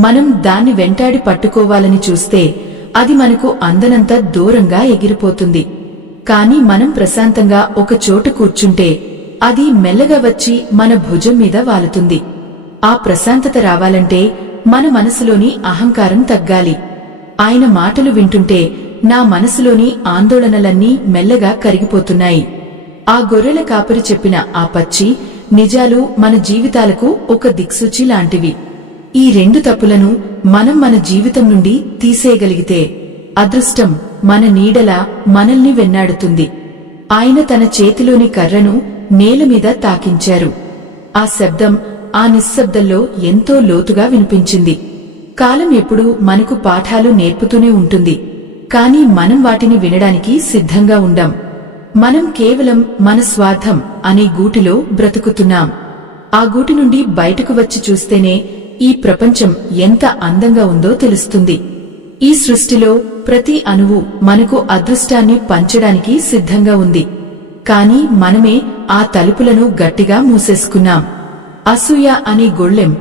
మనం దాన్ని వెంటాడి పట్టుకోవాలని చూస్తే అది మనకు అందనంత దూరంగా ఎగిరిపోతుంది. కాని మనం ప్రశాంతంగా ఒక చోట కూర్చుంటే అది మెల్లగా వచ్చి మన భుజం మీద వాలుతుంది. ఆ ప్రశాంతత రావాలంటే మన మనసులోని అహంకారం తగ్గాలి. ఆయన మాటలు వింటుంటే నా మనసులోని ఆందోళనలన్నీ మెల్లగా కరిగిపోతున్నాయి. ఆ గొర్రెల కాపరి చెప్పిన ఆ పచ్చి నిజాలు మన జీవితాలకు ఒక దిక్సూచి లాంటివి. ఈ 2 తప్పులను మనం మన జీవితం నుండి తీసేయగలిగితే అదృష్టం మన నీడలా మనల్ని వెన్నాడుతుంది. ఆయన తన చేతిలోని కర్రను నేలమీద తాకించారు. ఆ శబ్దం ఆ నిశ్శబ్దంలో ఎంతో లోతుగా వినిపించింది. కాలం ఎప్పుడూ మనకు పాఠాలు నేర్పుతూనే ఉంటుంది, కాని మనం వాటిని వినడానికి సిద్ధంగా ఉండం. మనం కేవలం మన స్వార్థం అనే గూటిలో బ్రతుకుతున్నాం. ఆ గూటి నుండి బయటకు వచ్చి చూస్తేనే ఈ ప్రపంచం ఎంత అందంగా ఉందో తెలుస్తుంది. ఈ సృష్టిలో ప్రతి అణువు మనకు అదృష్టాన్ని పంచడానికి సిద్ధంగా ఉంది. కాని మనమే ఆ తలుపులను గట్టిగా మూసేసుకున్నాం. అసూయ అనే గొళ్ళెం,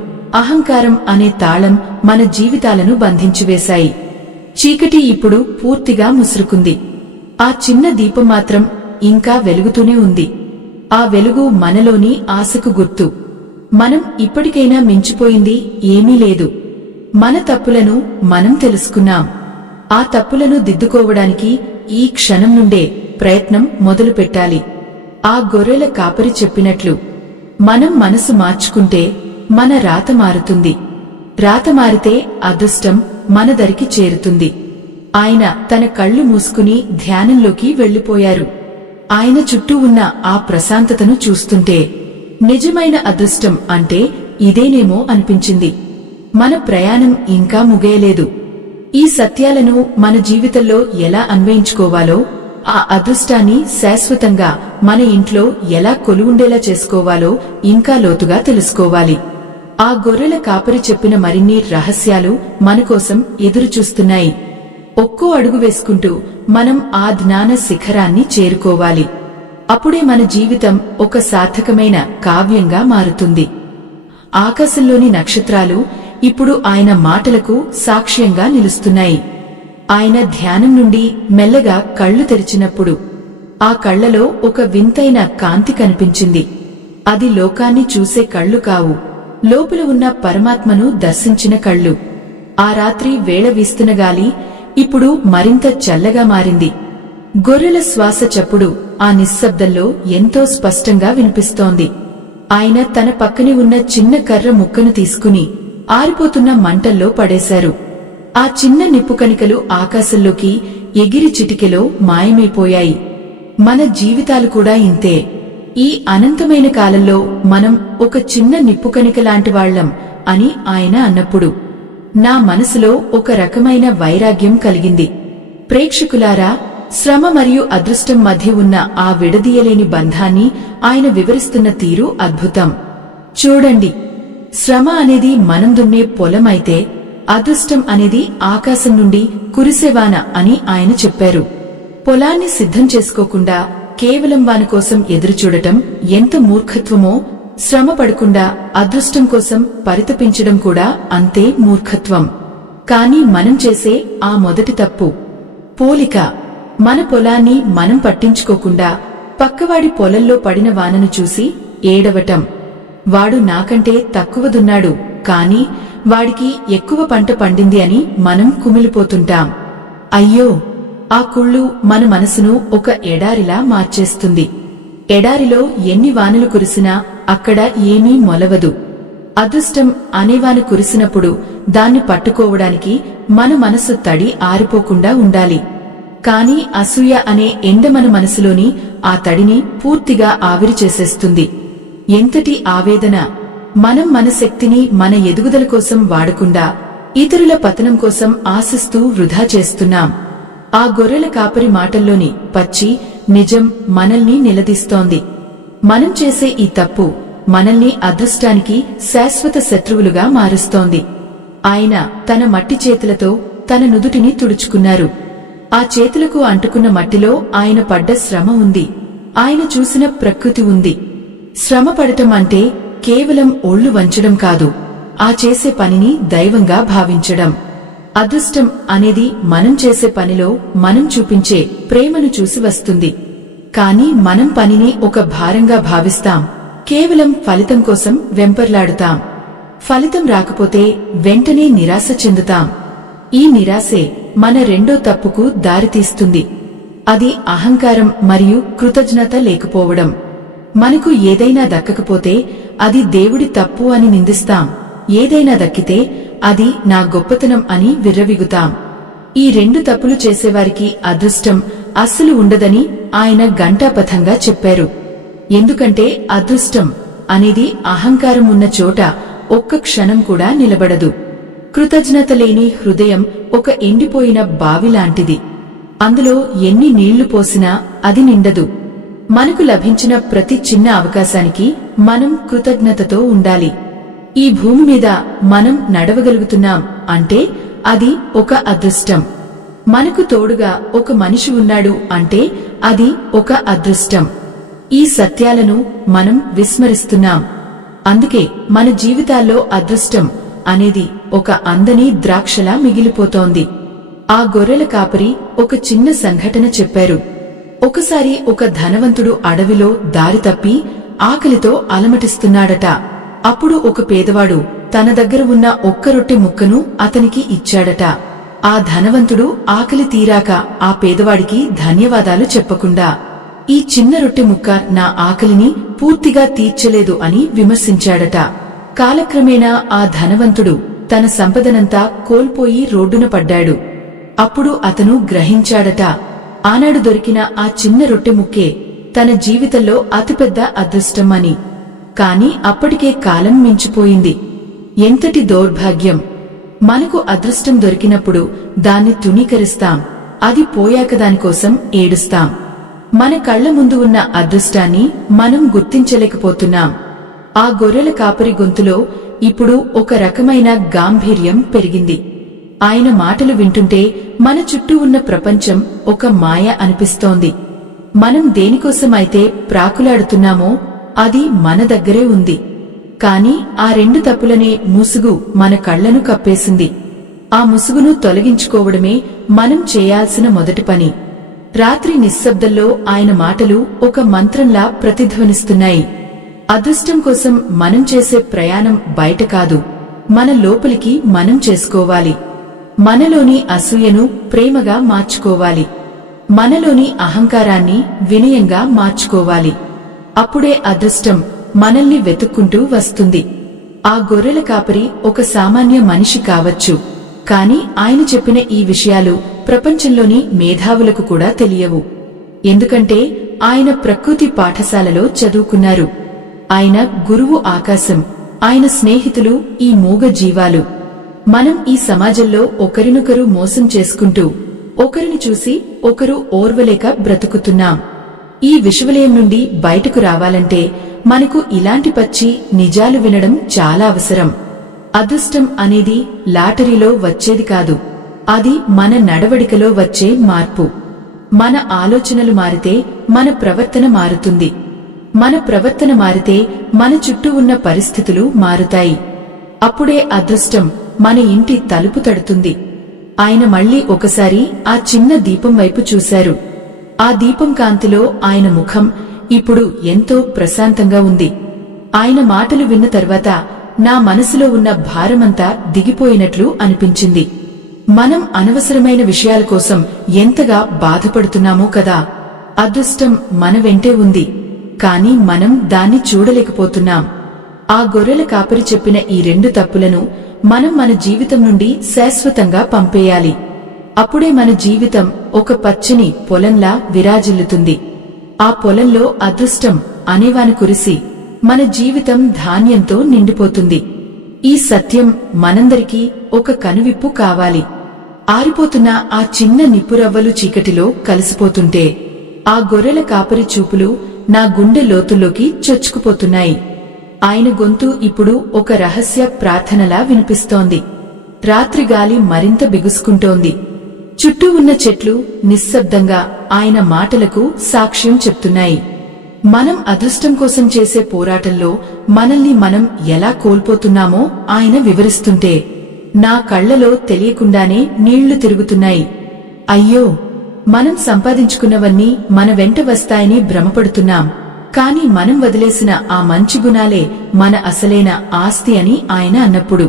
అహంకారం అనే తాళం మన జీవితాలను బంధించివేశాయి. చీకటి ఇప్పుడు పూర్తిగా ముసురుకుంది. ఆ చిన్న దీపం మాత్రం ఇంకా వెలుగుతూనే ఉంది. ఆ వెలుగు మనలోని ఆశకు గుర్తు. మనం ఇప్పటికైనా మించిపోయింది ఏమీ లేదు. మన తప్పులను మనం తెలుసుకున్నాం. ఆ తప్పులను దిద్దుకోవడానికి ఈ క్షణం నుండే ప్రయత్నం మొదలుపెట్టాలి. ఆ గొర్రెల కాపరి చెప్పినట్లు మనం మనసు మార్చుకుంటే మన రాత మారుతుంది. రాత మారితే అదృష్టం మన దరికి చేరుతుంది. ఆయన తన కళ్ళు మూసుకుని ధ్యానంలోకి వెళ్లిపోయారు. ఆయన చుట్టూ ఉన్న ఆ ప్రశాంతతను చూస్తుంటే నిజమైన అదృష్టం అంటే ఇదేనేమో అనిపించింది. మన ప్రయాణం ఇంకా ముగియలేదు. ఈ సత్యాలను మన జీవితంలో ఎలా అన్వయించుకోవాలో, ఆ అదృష్టాన్ని శాశ్వతంగా మన ఇంట్లో ఎలా కొలువుండేలా చేసుకోవాలో ఇంకా లోతుగా తెలుసుకోవాలి. ఆ గొర్రెల కాపరి చెప్పిన మరిన్ని రహస్యాలు మనకోసం ఎదురుచూస్తున్నాయి. ఒక్కో అడుగు వేసుకుంటూ మనం ఆ జ్ఞాన శిఖరాన్ని చేరుకోవాలి. అప్పుడే మన జీవితం ఒక సార్థకమైన కావ్యంగా మారుతుంది. ఆకాశంలోని నక్షత్రాలు ఇప్పుడు ఆయన మాటలకు సాక్ష్యంగా నిలుస్తున్నాయి. ఆయన ధ్యానం నుండి మెల్లగా కళ్ళు తెరిచినప్పుడు ఆ కళ్లలో ఒక వింతైన కాంతి కనిపించింది. అది లోకాన్ని చూసే కళ్ళు కావు, లోపల ఉన్న పరమాత్మను దర్శించిన కళ్ళు. ఆ రాత్రి వేళ వీస్తున్న గాలి ఇప్పుడు మరింత చల్లగా మారింది. గొర్రెల శ్వాస చప్పుడు ఆ నిశ్శబ్దంలో ఎంతో స్పష్టంగా వినిపిస్తోంది. ఆయన తన పక్కనే ఉన్న చిన్న కర్ర ముక్కను తీసుకుని ఆరిపోతున్న మంటల్లో పడేశారు. ఆ చిన్న నిప్పుకణికలు ఆకాశంలోకి ఎగిరి చిటికెలో మాయమైపోయాయి. మన జీవితాలు కూడా ఇంతే. ఈ అనంతమైన కాలంలో మనం ఒక చిన్న నిప్పుకణిక లాంటి వాళ్లం అని ఆయన అన్నప్పుడు నా మనసులో ఒక రకమైన వైరాగ్యం కలిగింది. ప్రేక్షకులారా, శ్రమ మరియు అదృష్టం మధ్య ఉన్న ఆ విడదీయలేని బంధాన్ని ఆయన వివరిస్తున్న తీరు అద్భుతం. చూడండి, శ్రమ అనేది మనం దున్నే పొలం అయితే అదృష్టం అనేది ఆకాశం నుండి కురిసేవాన అని ఆయన చెప్పారు. పొలాన్ని సిద్ధం చేసుకోకుండా కేవలం వాన కోసం ఎదురుచూడటం ఎంత మూర్ఖత్వమో శ్రమ పడకుండా అదృష్టం కోసం పరితపించడం కూడా అంతే మూర్ఖత్వం. కానీ మనం చేసే ఆ మొదటి తప్పు పోలిక. మన పొలాన్ని మనం పట్టించుకోకుండా పక్కవాడి పొలంలో పడిన వానను చూసి ఏడవటం. వాడు నాకంటే తక్కువ దున్నాడు, కాని వాడికి ఎక్కువ పంట పండింది అని మనం కుమిలిపోతుంటాం. అయ్యో, ఆ కుళ్ళు మన మనసును ఒక ఎడారిలా మార్చేస్తుంది. ఎడారిలో ఎన్ని వానలు కురిసినా అక్కడ ఏమీ మొలవదు. అదృష్టం అనేవాన కురిసినప్పుడు దాన్ని పట్టుకోవడానికి మన మనసు తడి ఆరిపోకుండా ఉండాలి. కాని అసూయ అనే ఎండ మన మనసులోని ఆ తడిని పూర్తిగా ఆవిరి చేసేస్తుంది. ఎంతటి ఆవేదన! మనం మన శక్తిని మన ఎదుగుదల కోసం వాడకుండా ఇతరుల పతనం కోసం ఆశిస్తూ వృధా చేస్తున్నాం. ఆ గొర్రెల కాపరి మాటల్లోని పచ్చి నిజం మనల్ని నిలదీస్తోంది. మనం చేసే ఈ తప్పు మనల్ని అదృష్టానికి శాశ్వత శత్రువులుగా మారుస్తోంది. ఆయన తన మట్టి చేతులతో తన నుదుటిని తుడుచుకున్నారు. ఆ చేతులకు అంటుకున్న మట్టిలో ఆయన పడ్డ శ్రమ ఉంది. ఆయన చూసిన ప్రకృతి ఉంది. శ్రమ పడటం అంటే కేవలం ఒళ్ళు వంచడం కాదు, ఆ చేసే పనిని దైవంగా భావించడం. అదృష్టం అనేది మనం చేసే పనిలో మనం చూపించే ప్రేమను చూసి వస్తుంది. కాని మనం పనిని ఒక భారంగా భావిస్తాం. కేవలం ఫలితం కోసం వెంపర్లాడుతాం. ఫలితం రాకపోతే వెంటనే నిరాశ చెందుతాం. ఈ నిరాశే మన రెండో తప్పుకు దారితీస్తుంది. అది అహంకారం మరియు కృతజ్ఞత లేకపోవడం. మనకు ఏదైనా దక్కకపోతే అది దేవుడి తప్పు అని నిందిస్తాం. ఏదైనా దక్కితే అది నా గొప్పతనం అని విర్రవీగుతాం. ఈ రెండు తప్పులు చేసేవారికి అదృష్టం అస్సలు ఉండదని ఆయన ఘంటాపథంగా చెప్పారు. ఎందుకంటే అదృష్టం అనేది అహంకారం ఉన్న చోట ఒక్క క్షణం కూడా నిలబడదు. కృతజ్ఞత లేని హృదయం ఒక ఎండిపోయిన బావిలాంటిది. అందులో ఎన్ని నీళ్లు పోసినా అది నిండదు. మనకు లభించిన ప్రతి చిన్న అవకాశానికి మనం కృతజ్ఞతతో ఉండాలి. ఈ భూమి మీద మనం నడవగలుగుతున్నాం అంటే అది ఒక అదృష్టం. మనకు తోడుగా ఒక మనిషి ఉన్నాడు అంటే అది ఒక అదృష్టం. ఈ సత్యాలను మనం విస్మరిస్తున్నాం. అందుకే మన జీవితాల్లో అదృష్టం అనేది ఒక అందని ద్రాక్షలా మిగిలిపోతోంది. ఆ గొర్రెల కాపరి ఒక చిన్న సంఘటన చెప్పారు. ఒకసారి ఒక ధనవంతుడు అడవిలో దారి తప్పి ఆకలితో అలమటిస్తున్నాడట. అప్పుడు ఒక పేదవాడు తన దగ్గర ఉన్న ఒక్క రొట్టె ముక్కను అతనికి ఇచ్చాడట. ఆ ధనవంతుడు ఆకలి తీరాక ఆ పేదవాడికి ధన్యవాదాలు చెప్పకుండా, ఈ చిన్న రొట్టె ముక్క నా ఆకలిని పూర్తిగా తీర్చలేదు అని విమర్శించాడట. కాలక్రమేణా ఆ ధనవంతుడు తన సంపదనంతా కోల్పోయి రోడ్డున పడ్డాడు. అప్పుడు అతను గ్రహించాడట, ఆనాడు దొరికిన ఆ చిన్న రొట్టె ముక్కే తన జీవితంలో అతిపెద్ద అదృష్టం అని. కాని అప్పటికే కాలం మించిపోయింది. ఎంతటి దౌర్భాగ్యం! మనకు అదృష్టం దొరికినప్పుడు దాన్ని తుణీకరిస్తాం. అది పోయాక దానికోసం ఏడుస్తాం. మన కళ్ల ముందు ఉన్న అదృష్టాన్ని మనం గుర్తించలేకపోతున్నాం. ఆ గొర్రెల కాపరి గొంతులో ఇప్పుడు ఒక రకమైన గాంభీర్యం పెరిగింది. ఆయన మాటలు వింటుంటే మన చుట్టూ ఉన్న ప్రపంచం ఒక మాయ అనిపిస్తోంది. మనం దేనికోసమైతే ప్రాకులాడుతున్నామో అది మన దగ్గరే ఉంది. కాని ఆ రెండు తప్పులనే ముసుగు మన కళ్లను కప్పేసింది. ఆ ముసుగును తొలగించుకోవడమే మనం చేయాల్సిన మొదటి పని. రాత్రి నిశ్శబ్దంలో ఆయన మాటలు ఒక మంత్రంలా ప్రతిధ్వనిస్తున్నాయి. అదృష్టం కోసం మనం చేసే ప్రయాణం బయట కాదు, మన లోపలికి మనం చేసుకోవాలి. మనలోని అసూయను ప్రేమగా మార్చుకోవాలి. మనలోని అహంకారాన్ని వినయంగా మార్చుకోవాలి. అప్పుడే అదృష్టం మనల్ని వెతుక్కుంటూ వస్తుంది. ఆ గొర్రెల కాపరి ఒక సామాన్య మనిషి కావచ్చు, కాని ఆయన చెప్పిన ఈ విషయాలు ప్రపంచంలోని మేధావులకు కూడా తెలియవు. ఎందుకంటే ఆయన ప్రకృతి పాఠశాలలో చదువుకున్నారు. ఆయన గురువు ఆకాశం, ఆయన స్నేహితులు ఈ మూగ జీవాలు. మనం ఈ సమాజంలో ఒకరినొకరు మోసం చేసుకుంటూ, ఒకరిని చూసి ఒకరు ఓర్వలేక బ్రతుకుతున్నాం. ఈ విషవలయం నుండి బయటకు రావాలంటే మనకు ఇలాంటి పచ్చి నిజాలు వినడం చాలా అవసరం. అదృష్టం అనేది లాటరీలో వచ్చేది కాదు, అది మన నడవడికలో వచ్చే మార్పు. మన ఆలోచనలు మారితే మన ప్రవర్తన మారుతుంది. మన ప్రవర్తన మారితే మన చుట్టూ ఉన్న పరిస్థితులు మారుతాయి. అప్పుడే అదృష్టం మన ఇంటి తలుపు తడుతుంది. ఆయన మళ్లీ ఒకసారి ఆ చిన్న దీపం వైపు చూశారు. ఆ దీపం కాంతిలో ఆయన ముఖం ఇప్పుడు ఎంతో ప్రశాంతంగా ఉంది. ఆయన మాటలు విన్న తర్వాత నా మనసులో ఉన్న భారమంతా దిగిపోయినట్లు అనిపించింది. మనం అనవసరమైన విషయాల కోసం ఎంతగా బాధపడుతున్నామో కదా. అదృష్టం మన వెంటే ఉంది, కాని మనం దాన్ని చూడలేకపోతున్నాం. ఆ గొర్రెల కాపరి చెప్పిన ఈ 2 తప్పులను మనం మన జీవితం నుండి శాశ్వతంగా పంపేయాలి. అప్పుడే మన జీవితం ఒక పచ్చని పొలంలా విరాజిల్లుతుంది. ఆ పొలంలో అదృష్టం అనేవాన కురిసి మన జీవితం ధాన్యంతో నిండిపోతుంది. ఈ సత్యం మనందరికీ ఒక కనువిప్పు కావాలి. ఆరిపోతున్న ఆ చిన్న నిప్పురవ్వలు చీకటిలో కలిసిపోతుంటే ఆ గొర్రెల కాపరి చూపులు నా గుండె లోతుల్లోకి చొచ్చుకుపోతున్నాయి. ఆయన గొంతు ఇప్పుడు ఒక రహస్య ప్రార్థనలా వినిపిస్తోంది. రాత్రి గాలి మరింత బిగుసుకుంటోంది. చుట్టూ ఉన్న చెట్లు నిశ్శబ్దంగా ఆయన మాటలకు సాక్ష్యం చెప్తున్నాయి. మనం అదృష్టం కోసం చేసే పోరాటంలో మనల్ని మనం ఎలా కోల్పోతున్నామో ఆయన వివరిస్తుంటే నా కళ్లలో తెలియకుండానే నీళ్లు తిరుగుతున్నాయి. అయ్యో, మనం సంపాదించుకున్నవన్నీ మన వెంట వస్తాయని భ్రమపడుతున్నాం. కాని మనం వదిలేసిన ఆ మంచి గుణాలే మన అసలైన ఆస్తి అని ఆయన అన్నప్పుడు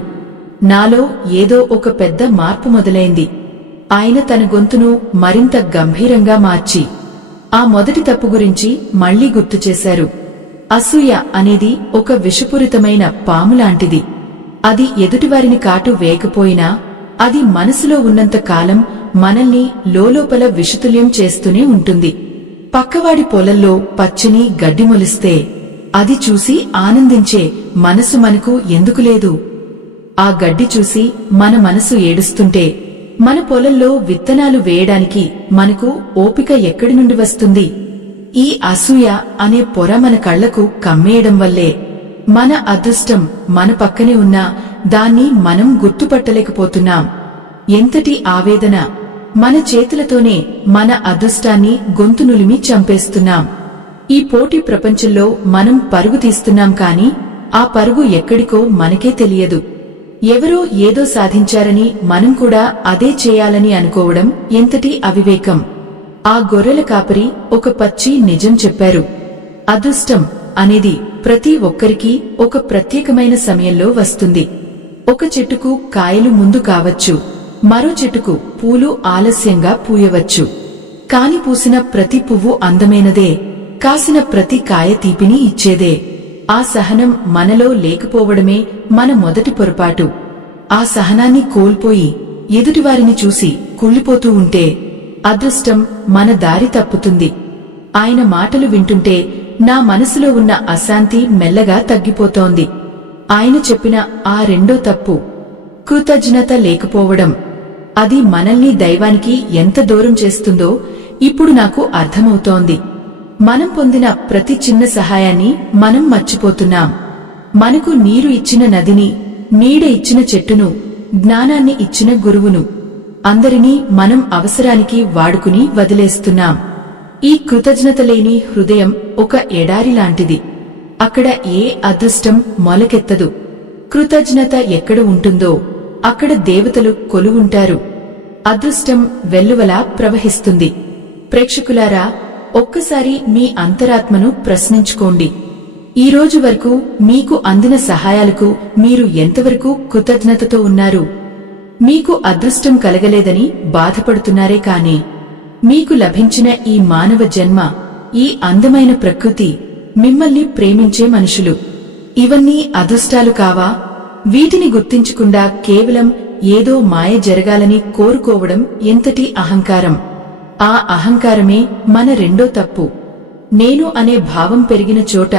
నాలో ఏదో ఒక పెద్ద మార్పు మొదలైంది. ఆయన తన గొంతును మరింత గంభీరంగా మార్చి ఆ మొదటి తప్పు గురించి మళ్లీ గుర్తు చేశారు. అసూయ అనేది ఒక విషపూరితమైన పాములాంటిది. అది ఎదుటివారిని కాటు వేయకపోయినా అది మనసులో ఉన్నంత కాలం మనల్ని లోలోపల విషతుల్యం చేస్తూనే ఉంటుంది. పక్కవాడి పొలంలో పచ్చని గడ్డి మొలిస్తే అది చూసి ఆనందించే మనసు మనకు ఎందుకు లేదు? ఆ గడ్డి చూసి మన మనసు ఏడుస్తుంటే మన పొలంలో విత్తనాలు వేయడానికి మనకు ఓపిక ఎక్కడి నుండి వస్తుంది? ఈ అసూయ అనే పొర మన కళ్లకు కమ్మేయడం వల్లే మన అదృష్టం మన పక్కనే ఉన్నా దాన్ని మనం గుర్తుపట్టలేకపోతున్నాం. ఎంతటి ఆవేదన! మన చేతులతోనే మన అదృష్టాన్ని గొంతునులిమి చంపేస్తున్నాం. ఈ పోటీ ప్రపంచంలో మనం పరుగు తీస్తున్నాం, కాని ఆ పరుగు ఎక్కడికో మనకే తెలియదు. ఎవరో ఏదో సాధించారని మనం కూడా అదే చేయాలని అనుకోవడం ఎంతటి అవివేకం! ఆ గొర్రెల కాపరి ఒక పచ్చి నిజం చెప్పారు. అదృష్టం అనేది ప్రతి ఒక్కరికీ ఒక ప్రత్యేకమైన సమయంలో వస్తుంది. ఒక చెట్టుకు కాయలు ముందు కావచ్చు, మరో చెట్టుకు పూలు ఆలస్యంగా పూయవచ్చు. కాని పూసిన ప్రతి పువ్వు అందమైనదే, కాసిన ప్రతి కాయ తీపిని ఇచ్చేదే. ఆ సహనం మనలో లేకపోవడమే మన మొదటి పొరపాటు. ఆ సహనాన్ని కోల్పోయి ఎదుటివారిని చూసి కుళ్ళిపోతూ ఉంటే అదృష్టం మన దారి తప్పుతుంది. ఆయన మాటలు వింటుంటే నా మనసులో ఉన్న అశాంతి మెల్లగా తగ్గిపోతోంది. ఆయన చెప్పిన ఆ రెండో తప్పు కృతజ్ఞత లేకపోవడం. అది మనల్ని దైవానికి ఎంత దూరం చేస్తుందో ఇప్పుడు నాకు అర్థమవుతోంది. మనం పొందిన ప్రతి చిన్న సహాయాన్ని మనం మర్చిపోతున్నాం. మనకు నీరు ఇచ్చిన నదిని, నీడ ఇచ్చిన చెట్టును, జ్ఞానాన్ని ఇచ్చిన గురువును, అందరినీ మనం అవసరానికి వాడుకుని వదిలేస్తున్నాం. ఈ కృతజ్ఞత లేని హృదయం ఒక ఎడారి లాంటిది. అక్కడ ఏ అదృష్టం మొలకెత్తదు. కృతజ్ఞత ఎక్కడ ఉంటుందో అక్కడ దేవతలు కొలువుంటారు. అదృష్టం వెల్లువలా ప్రవహిస్తుంది. ప్రేక్షకులారా, ఒక్కసారి మీ అంతరాత్మను ప్రశ్నించుకోండి. ఈ రోజు వరకు మీకు అందిన సహాయాలకు మీరు ఎంతవరకు కృతజ్ఞతతో ఉన్నారు? మీకు అదృష్టం కలగలేదని బాధపడుతున్నారే కాని మీకు లభించిన ఈ మానవ జన్మ, ఈ అందమైన ప్రకృతి, మిమ్మల్ని ప్రేమించే మనుషులు, ఇవన్నీ అదృష్టాలు కావా? వీటిని గుర్తించకుండా కేవలం ఏదో మాయ జరగాలని కోరుకోవడం ఎంతటి అహంకారం! ఆ అహంకారమే మన రెండో తప్పు. నేను అనే భావం పెరిగిన చోట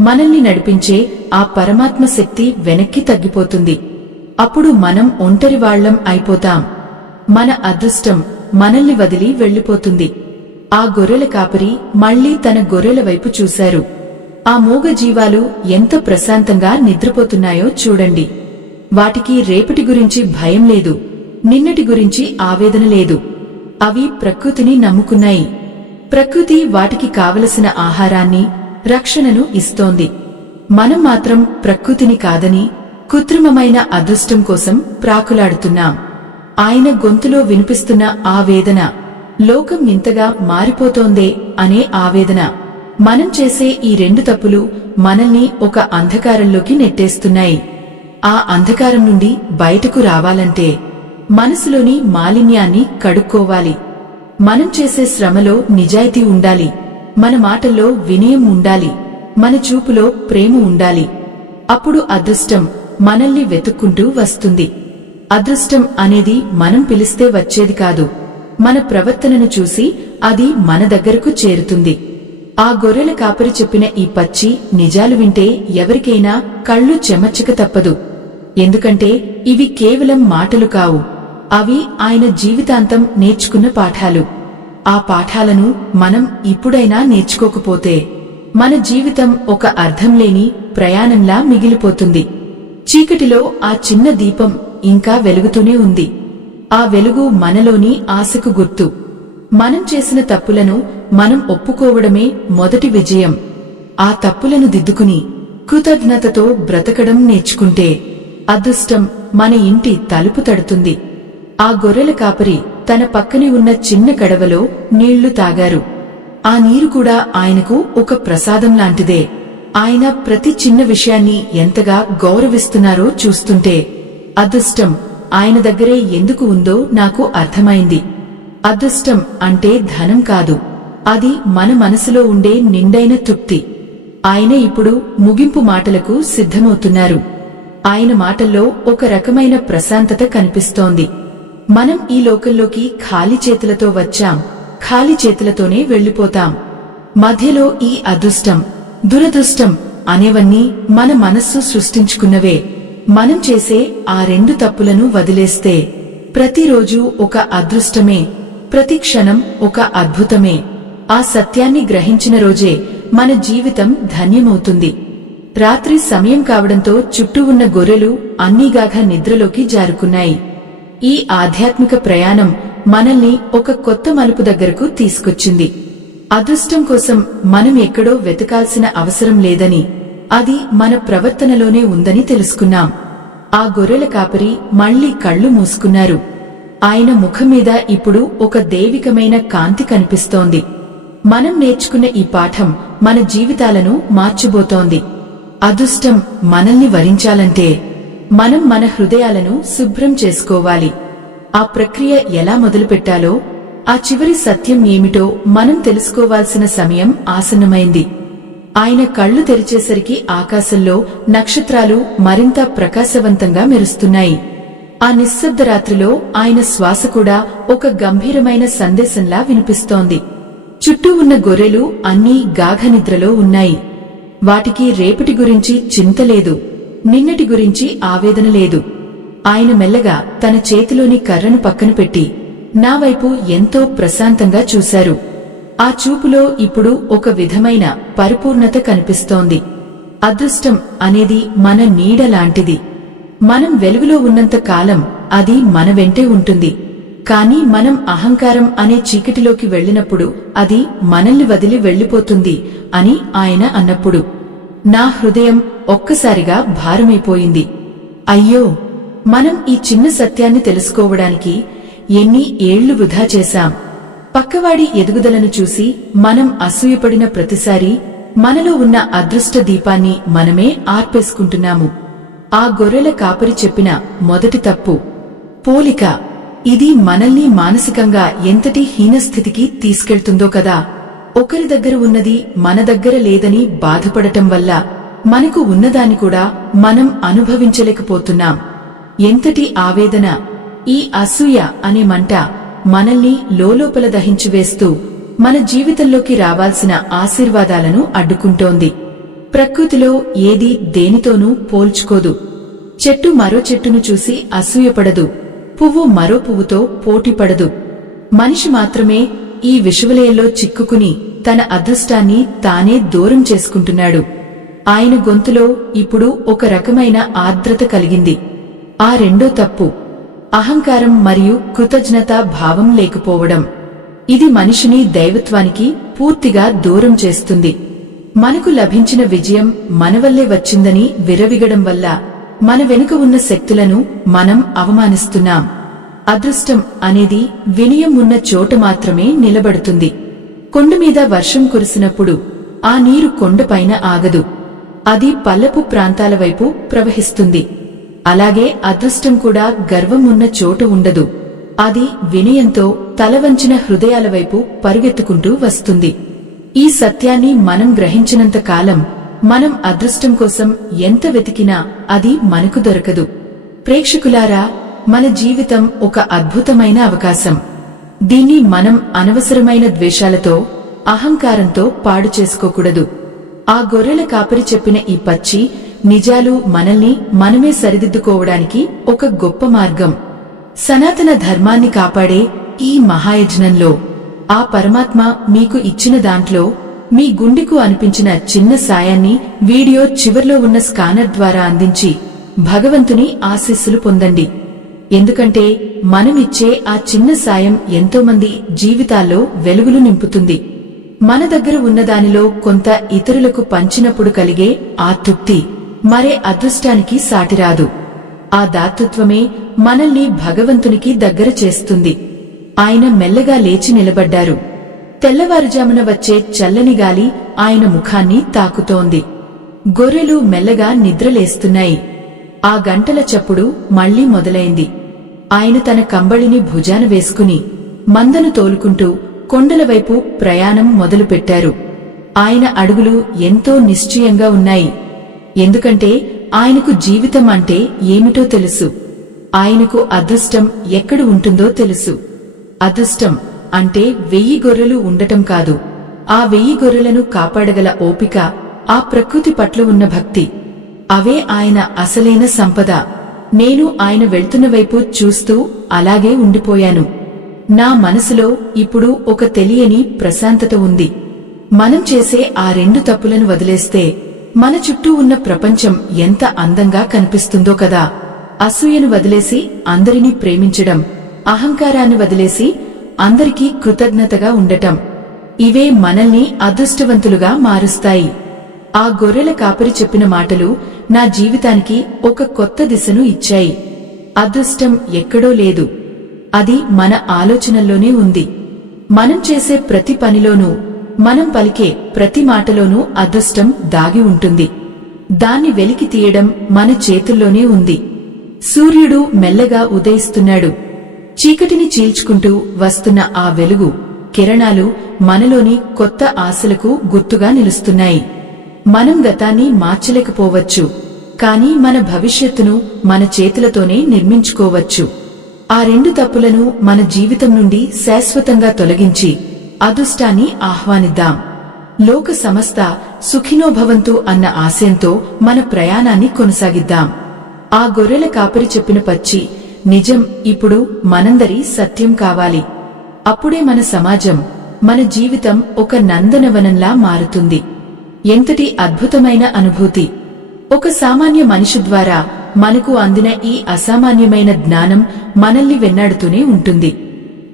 మనల్ని నడిపించే ఆ పరమాత్మ శక్తి వెనక్కి తగ్గిపోతుంది. అప్పుడు మనం ఒంటరివాళ్లం అయిపోతాం. మన అదృష్టం మనల్ని వదిలి వెళ్లిపోతుంది. ఆ గొర్రెల కాపరి మళ్లీ తన గొర్రెల వైపు చూశారు. ఆ మూగ జీవాలు ఎంత ప్రశాంతంగా నిద్రపోతున్నాయో చూడండి. వాటికి రేపటి గురించి భయం లేదు, నిన్నటి గురించి ఆవేదన లేదు. అవి ప్రకృతిని నమ్ముకున్నాయి. ప్రకృతి వాటికి కావలసిన ఆహారాన్ని, రక్షణను ఇస్తోంది. మనం మాత్రం ప్రకృతిని కాదని కృత్రిమమైన అదృష్టం కోసం ప్రాకులాడుతున్నాం. ఆయన గొంతులో వినిపిస్తున్న ఆ వేదన, లోకం ఇంతగా మారిపోతోందే అనే ఆవేదన. మనం చేసే ఈ రెండు తప్పులు మనల్ని ఒక అంధకారంలోకి నెట్టేస్తున్నాయి. ఆ అంధకారం నుండి బయటకు రావాలంటే మనసులోని మాలిన్యాన్ని కడుక్కోవాలి. మనం చేసే శ్రమలో నిజాయితీ ఉండాలి, మన మాటల్లో వినయం ఉండాలి, మన చూపులో ప్రేమ ఉండాలి. అప్పుడు అదృష్టం మనల్ని వెతుక్కుంటూ వస్తుంది. అదృష్టం అనేది మనం పిలిస్తే వచ్చేది కాదు, మన ప్రవర్తనను చూసి అది మన దగ్గరకు చేరుతుంది. ఆ గొర్రెల కాపరి చెప్పిన ఈ పచ్చి నిజాలు వింటే ఎవరికైనా కళ్ళు చెమర్చక తప్పదు. ఎందుకంటే ఇవి కేవలం మాటలు కావు, అవి ఆయన జీవితాంతం నేర్చుకున్న పాఠాలు. ఆ పాఠాలను మనం ఇప్పుడైనా నేర్చుకోకపోతే మన జీవితం ఒక అర్థంలేని ప్రయాణంలా మిగిలిపోతుంది. చీకటిలో ఆ చిన్న దీపం ఇంకా వెలుగుతూనే ఉంది. ఆ వెలుగు మనలోని ఆశకు గుర్తు. మనం చేసిన తప్పులను మనం ఒప్పుకోవడమే మొదటి విజయం. ఆ తప్పులను దిద్దుకుని కృతజ్ఞతతో బ్రతకడం నేర్చుకుంటే అదృష్టం మన ఇంటి తలుపు తడుతుంది. ఆ గొర్రెల కాపరి తన పక్కనే ఉన్న చిన్న కడవలో నీళ్లు తాగారు. ఆ నీరు కూడా ఆయనకు ఒక ప్రసాదం లాంటిదే. ఆయన ప్రతి చిన్న విషయాన్ని ఎంతగా గౌరవిస్తున్నారో చూస్తుంటే అదృష్టం ఆయన దగ్గరే ఎందుకు ఉందో నాకు అర్థమైంది. అదృష్టం అంటే ధనం కాదు, అది మన మనసులో ఉండే నిండైన తృప్తి. ఆయన ఇప్పుడు ముగింపు మాటలకు సిద్ధమవుతున్నారు. ఆయన మాటల్లో ఒక రకమైన ప్రశాంతత కనిపిస్తోంది. మనం ఈ లోకంలోకి ఖాళీ చేతులతో వచ్చాం, ఖాళీ చేతులతోనే వెళ్లిపోతాం. మధ్యలో ఈ అదృష్టం, దురదృష్టం అనేవన్నీ మన మనస్సు సృష్టించుకున్నవే. మనం చేసే ఆ రెండు తప్పులను వదిలేస్తే ప్రతిరోజు ఒక అదృష్టమే, ప్రతి క్షణం ఒక అద్భుతమే. ఆ సత్యాన్ని గ్రహించిన రోజే మన జీవితం ధన్యమవుతుంది. రాత్రి సమయం కావడంతో చుట్టూ ఉన్న గొర్రెలు అన్నీగాఘ నిద్రలోకి జారుకున్నాయి. ఈ ఆధ్యాత్మిక ప్రయాణం మనల్ని ఒక కొత్త మలుపు దగ్గరకు తీసుకొచ్చింది. అదృష్టం కోసం మనం ఎక్కడో వెతకాల్సిన అవసరం లేదని, అది మన ప్రవర్తనలోనే ఉందని తెలుసుకున్నాం. ఆ గొర్రెల కాపరి మళ్లీ కళ్ళు మూసుకున్నారు. ఆయన ముఖం మీద ఇప్పుడు ఒక దైవికమైన కాంతి కనిపిస్తోంది. మనం నేర్చుకున్న ఈ పాఠం మన జీవితాలను మార్చబోతోంది. అదృష్టం మనల్ని వరించాలంటే మనం మన హృదయాలను శుభ్రం చేసుకోవాలి. ఆ ప్రక్రియ ఎలా మొదలుపెట్టాలో, ఆ చివరి సత్యం ఏమిటో మనం తెలుసుకోవాల్సిన సమయం ఆసన్నమైంది. ఆయన కళ్ళు తెరిచేసరికి ఆకాశంలో నక్షత్రాలు మరింత ప్రకాశవంతంగా మెరుస్తున్నాయి. ఆ నిశ్శబ్ద రాత్రిలో ఆయన శ్వాస కూడా ఒక గంభీరమైన సందేశంలా వినిపిస్తోంది. చుట్టూ ఉన్న గొర్రెలు అన్నీ గాఢ నిద్రలో ఉన్నాయి. వాటికి రేపటి గురించి చింత లేదు, నిన్నటి గురించి ఆవేదన లేదు. ఆయన మెల్లగా తన చేతిలోని కర్రను పక్కన పెట్టి నా వైపు ఎంతో ప్రశాంతంగా చూశారు. ఆ చూపులో ఇప్పుడు ఒక విధమైన పరిపూర్ణత కనిపిస్తోంది. అదృష్టం అనేది మన నీడ లాంటిది. మనం వెలుగులో ఉన్నంత కాలం అది మన వెంటే ఉంటుంది. కానీ మనం అహంకారం అనే చీకటిలోకి వెళ్లినప్పుడు అది మనల్ని వదిలి వెళ్లిపోతుంది అని ఆయన అన్నప్పుడు నా హృదయం ఒక్కసారిగా భారమైపోయింది. అయ్యో, మనం ఈ చిన్న సత్యాన్ని తెలుసుకోవడానికి ఎన్ని ఏళ్లు వృధా చేశాం. పక్కవాడి ఎదుగుదలను చూసి మనం అసూయపడిన ప్రతిసారి మనలో ఉన్న అదృష్ట దీపాన్ని మనమే ఆర్పేసుకుంటున్నాము. ఆ గొర్రెల కాపరి చెప్పిన మొదటి తప్పు పోలిక. ఇది మనల్ని మానసికంగా ఎంతటి హీనస్థితికి తీసుకెళ్తుందో కదా. ఒకరి దగ్గర ఉన్నది మన దగ్గర లేదని బాధపడటం వల్ల మనకు ఉన్నదాన్ని కూడా మనం అనుభవించలేకపోతున్నాం. ఎంతటి ఆవేదన! ఈ అసూయ అనే మంట మనల్ని లోలోపల దహించివేస్తూ మన జీవితంలోకి రావాల్సిన ఆశీర్వాదాలను అడ్డుకుంటోంది. ప్రకృతిలో ఏది దేనితోనూ పోల్చుకోదు. చెట్టు మరో చెట్టును చూసి అసూయపడదు, పువ్వు మరో పువ్వుతో పోటీపడదు. మనిషి మాత్రమే ఈ విషవలయంలో చిక్కుకుని తన అదృష్టాన్ని తానే దూరం చేసుకుంటున్నాడు. ఆయన గొంతులో ఇప్పుడు ఒక రకమైన ఆర్ద్రత కలిగింది. ఆ రెండో తప్పు అహంకారం మరియు కృతజ్ఞతా భావం లేకపోవడం. ఇది మనిషిని దైవత్వానికి పూర్తిగా దూరం చేస్తుంది. మనకు లభించిన విజయం మన వల్లే వచ్చిందని విర్రవీగడం వల్ల మన వెనుక ఉన్న శక్తులను మనం అవమానిస్తున్నాం. అదృష్టం అనేది వినయం ఉన్న చోట మాత్రమే నిలబడుతుంది. కొండమీద వర్షం కురిసినప్పుడు ఆ నీరు కొండపైన ఆగదు, అది పల్లపు ప్రాంతాల వైపు ప్రవహిస్తుంది. అలాగే అదృష్టం కూడా గర్వం ఉన్న చోట ఉండదు, అది వినయంతో తలవంచిన హృదయాల వైపు పరుగెత్తుకుంటూ వస్తుంది. ఈ సత్యాన్ని మనం గ్రహించినంత కాలం మనం అదృష్టం కోసం ఎంత వెతికినా అది మనకు దొరకదు. ప్రేక్షకులారా, మన జీవితం ఒక అద్భుతమైన అవకాశం. దీన్ని మనం అనవసరమైన ద్వేషాలతో, అహంకారంతో పాడు చేసుకోకూడదు. ఆ గొర్రెల కాపరి చెప్పిన ఈ పచ్చి నిజాలు మనల్ని మనమే సరిదిద్దుకోవడానికి ఒక గొప్ప మార్గం. సనాతన ధర్మాన్ని కాపాడే ఈ మహాయజ్ఞంలో ఆ పరమాత్మ మీకు ఇచ్చిన దాంట్లో మీ గుండెకు అనిపించిన చిన్న సాయాన్ని వీడియో చివర్లో ఉన్న స్కానర్ ద్వారా అందించి భగవంతుని ఆశీస్సులు పొందండి. ఎందుకంటే మనమిచ్చే ఆ చిన్న సాయం ఎంతోమంది జీవితాల్లో వెలుగులు నింపుతుంది. మన దగ్గర ఉన్నదానిలో కొంత ఇతరులకు పంచినప్పుడు కలిగే ఆ తృప్తి మరే అదృష్టానికి సాటిరాదు. ఆ దాతృత్వమే మనల్ని భగవంతునికి దగ్గర చేస్తుంది. ఆయన మెల్లగా లేచి నిలబడ్డారు. తెల్లవారుజామున వచ్చే చల్లని గాలి ఆయన ముఖాన్ని తాకుతోంది. గొర్రెలు మెల్లగా నిద్రలేస్తున్నాయి. ఆ గంటల చప్పుడు మళ్లీ మొదలైంది. ఆయన తన కంబళిని భుజాన వేసుకుని మందను తోలుకుంటూ కొండల వైపు ప్రయాణం మొదలుపెట్టారు. ఆయన అడుగులు ఎంతో నిశ్చయంగా ఉన్నాయి. ఎందుకంటే ఆయనకు జీవితం అంటే ఏమిటో తెలుసు. ఆయనకు అదృష్టం ఎక్కడ ఉంటుందో తెలుసు. అదృష్టం అంటే 1000 గొర్రెలు ఉండటం కాదు, ఆ 1000 గొర్రెలను కాపాడగల ఓపిక, ఆ ప్రకృతి పట్ల ఉన్న భక్తి. అవే ఆయన అసలైన సంపద. నేను ఆయన వెళ్తున్న వైపు చూస్తూ అలాగే ఉండిపోయాను. నా మనసులో ఇప్పుడు ఒక తెలియని ప్రశాంతత ఉంది. మనం చేసే ఆ 2 తప్పులను వదిలేస్తే మన చుట్టూ ఉన్న ప్రపంచం ఎంత అందంగా కనిపిస్తుందో కదా. అసూయను వదిలేసి అందరినీ ప్రేమించడం, అహంకారాన్ని వదిలేసి అందరికీ కృతజ్ఞతగా ఉండటం, ఇవే మనల్ని అదృష్టవంతులుగా మారుస్తాయి. ఆ గొర్రెల కాపరి చెప్పిన మాటలు నా జీవితానికి ఒక కొత్త దిశను ఇచ్చాయి. అదృష్టం ఎక్కడో లేదు, అది మన ఆలోచనల్లోనే ఉంది. మనం చేసే ప్రతి పనిలోనూ, మనం పలికే ప్రతి మాటలోనూ అదృష్టం దాగి ఉంటుంది. దాన్ని వెలికి తీయడం మన చేతుల్లోనే ఉంది. సూర్యుడు మెల్లగా ఉదయిస్తున్నాడు. చీకటిని చీల్చుకుంటూ వస్తున్న ఆ వెలుగు కిరణాలు మనలోని కొత్త ఆశలకు గుర్తుగా నిలుస్తున్నాయి. మనం గతాన్ని మార్చలేకపోవచ్చు, కానీ మన భవిష్యత్తును మన చేతులతోనే నిర్మించుకోవచ్చు. ఆ 2 తప్పులను మన జీవితం నుండి శాశ్వతంగా తొలగించి అదృష్టాన్ని ఆహ్వానిద్దాం. లోక సమస్త సుఖినోభవంతు అన్న ఆశయంతో మన ప్రయాణాన్ని కొనసాగిద్దాం. ఆ గొర్రెల కాపరి చెప్పిన పచ్చి నిజం ఇప్పుడు మనందరి సత్యం కావాలి. అప్పుడే మన సమాజం, మన జీవితం ఒక నందనవనంలా మారుతుంది. ఎంతటి అద్భుతమైన అనుభూతి! ఒక సామాన్య మనిషి ద్వారా మనకు అందిన ఈ అసామాన్యమైన జ్ఞానం మనల్ని వెన్నాడుతూనే ఉంటుంది.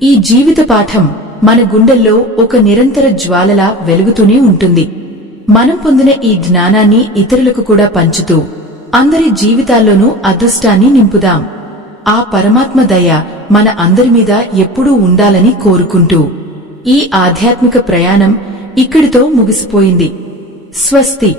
ఈ జీవిత పాఠం మన గుండెల్లో ఒక నిరంతర జ్వాలలా వెలుగుతూనే ఉంటుంది. మనం పొందిన ఈ జ్ఞానాన్ని ఇతరులకు కూడా పంచుతూ అందరి జీవితాల్లోనూ అదృష్టాన్ని నింపుదాం. ఆ పరమాత్మ దయ మన అందరి మీద ఎప్పుడూ ఉండాలని కోరుకుంటూ ఈ ఆధ్యాత్మిక ప్రయాణం ఇక్కడితో ముగిసిపోయింది. స్వస్తి.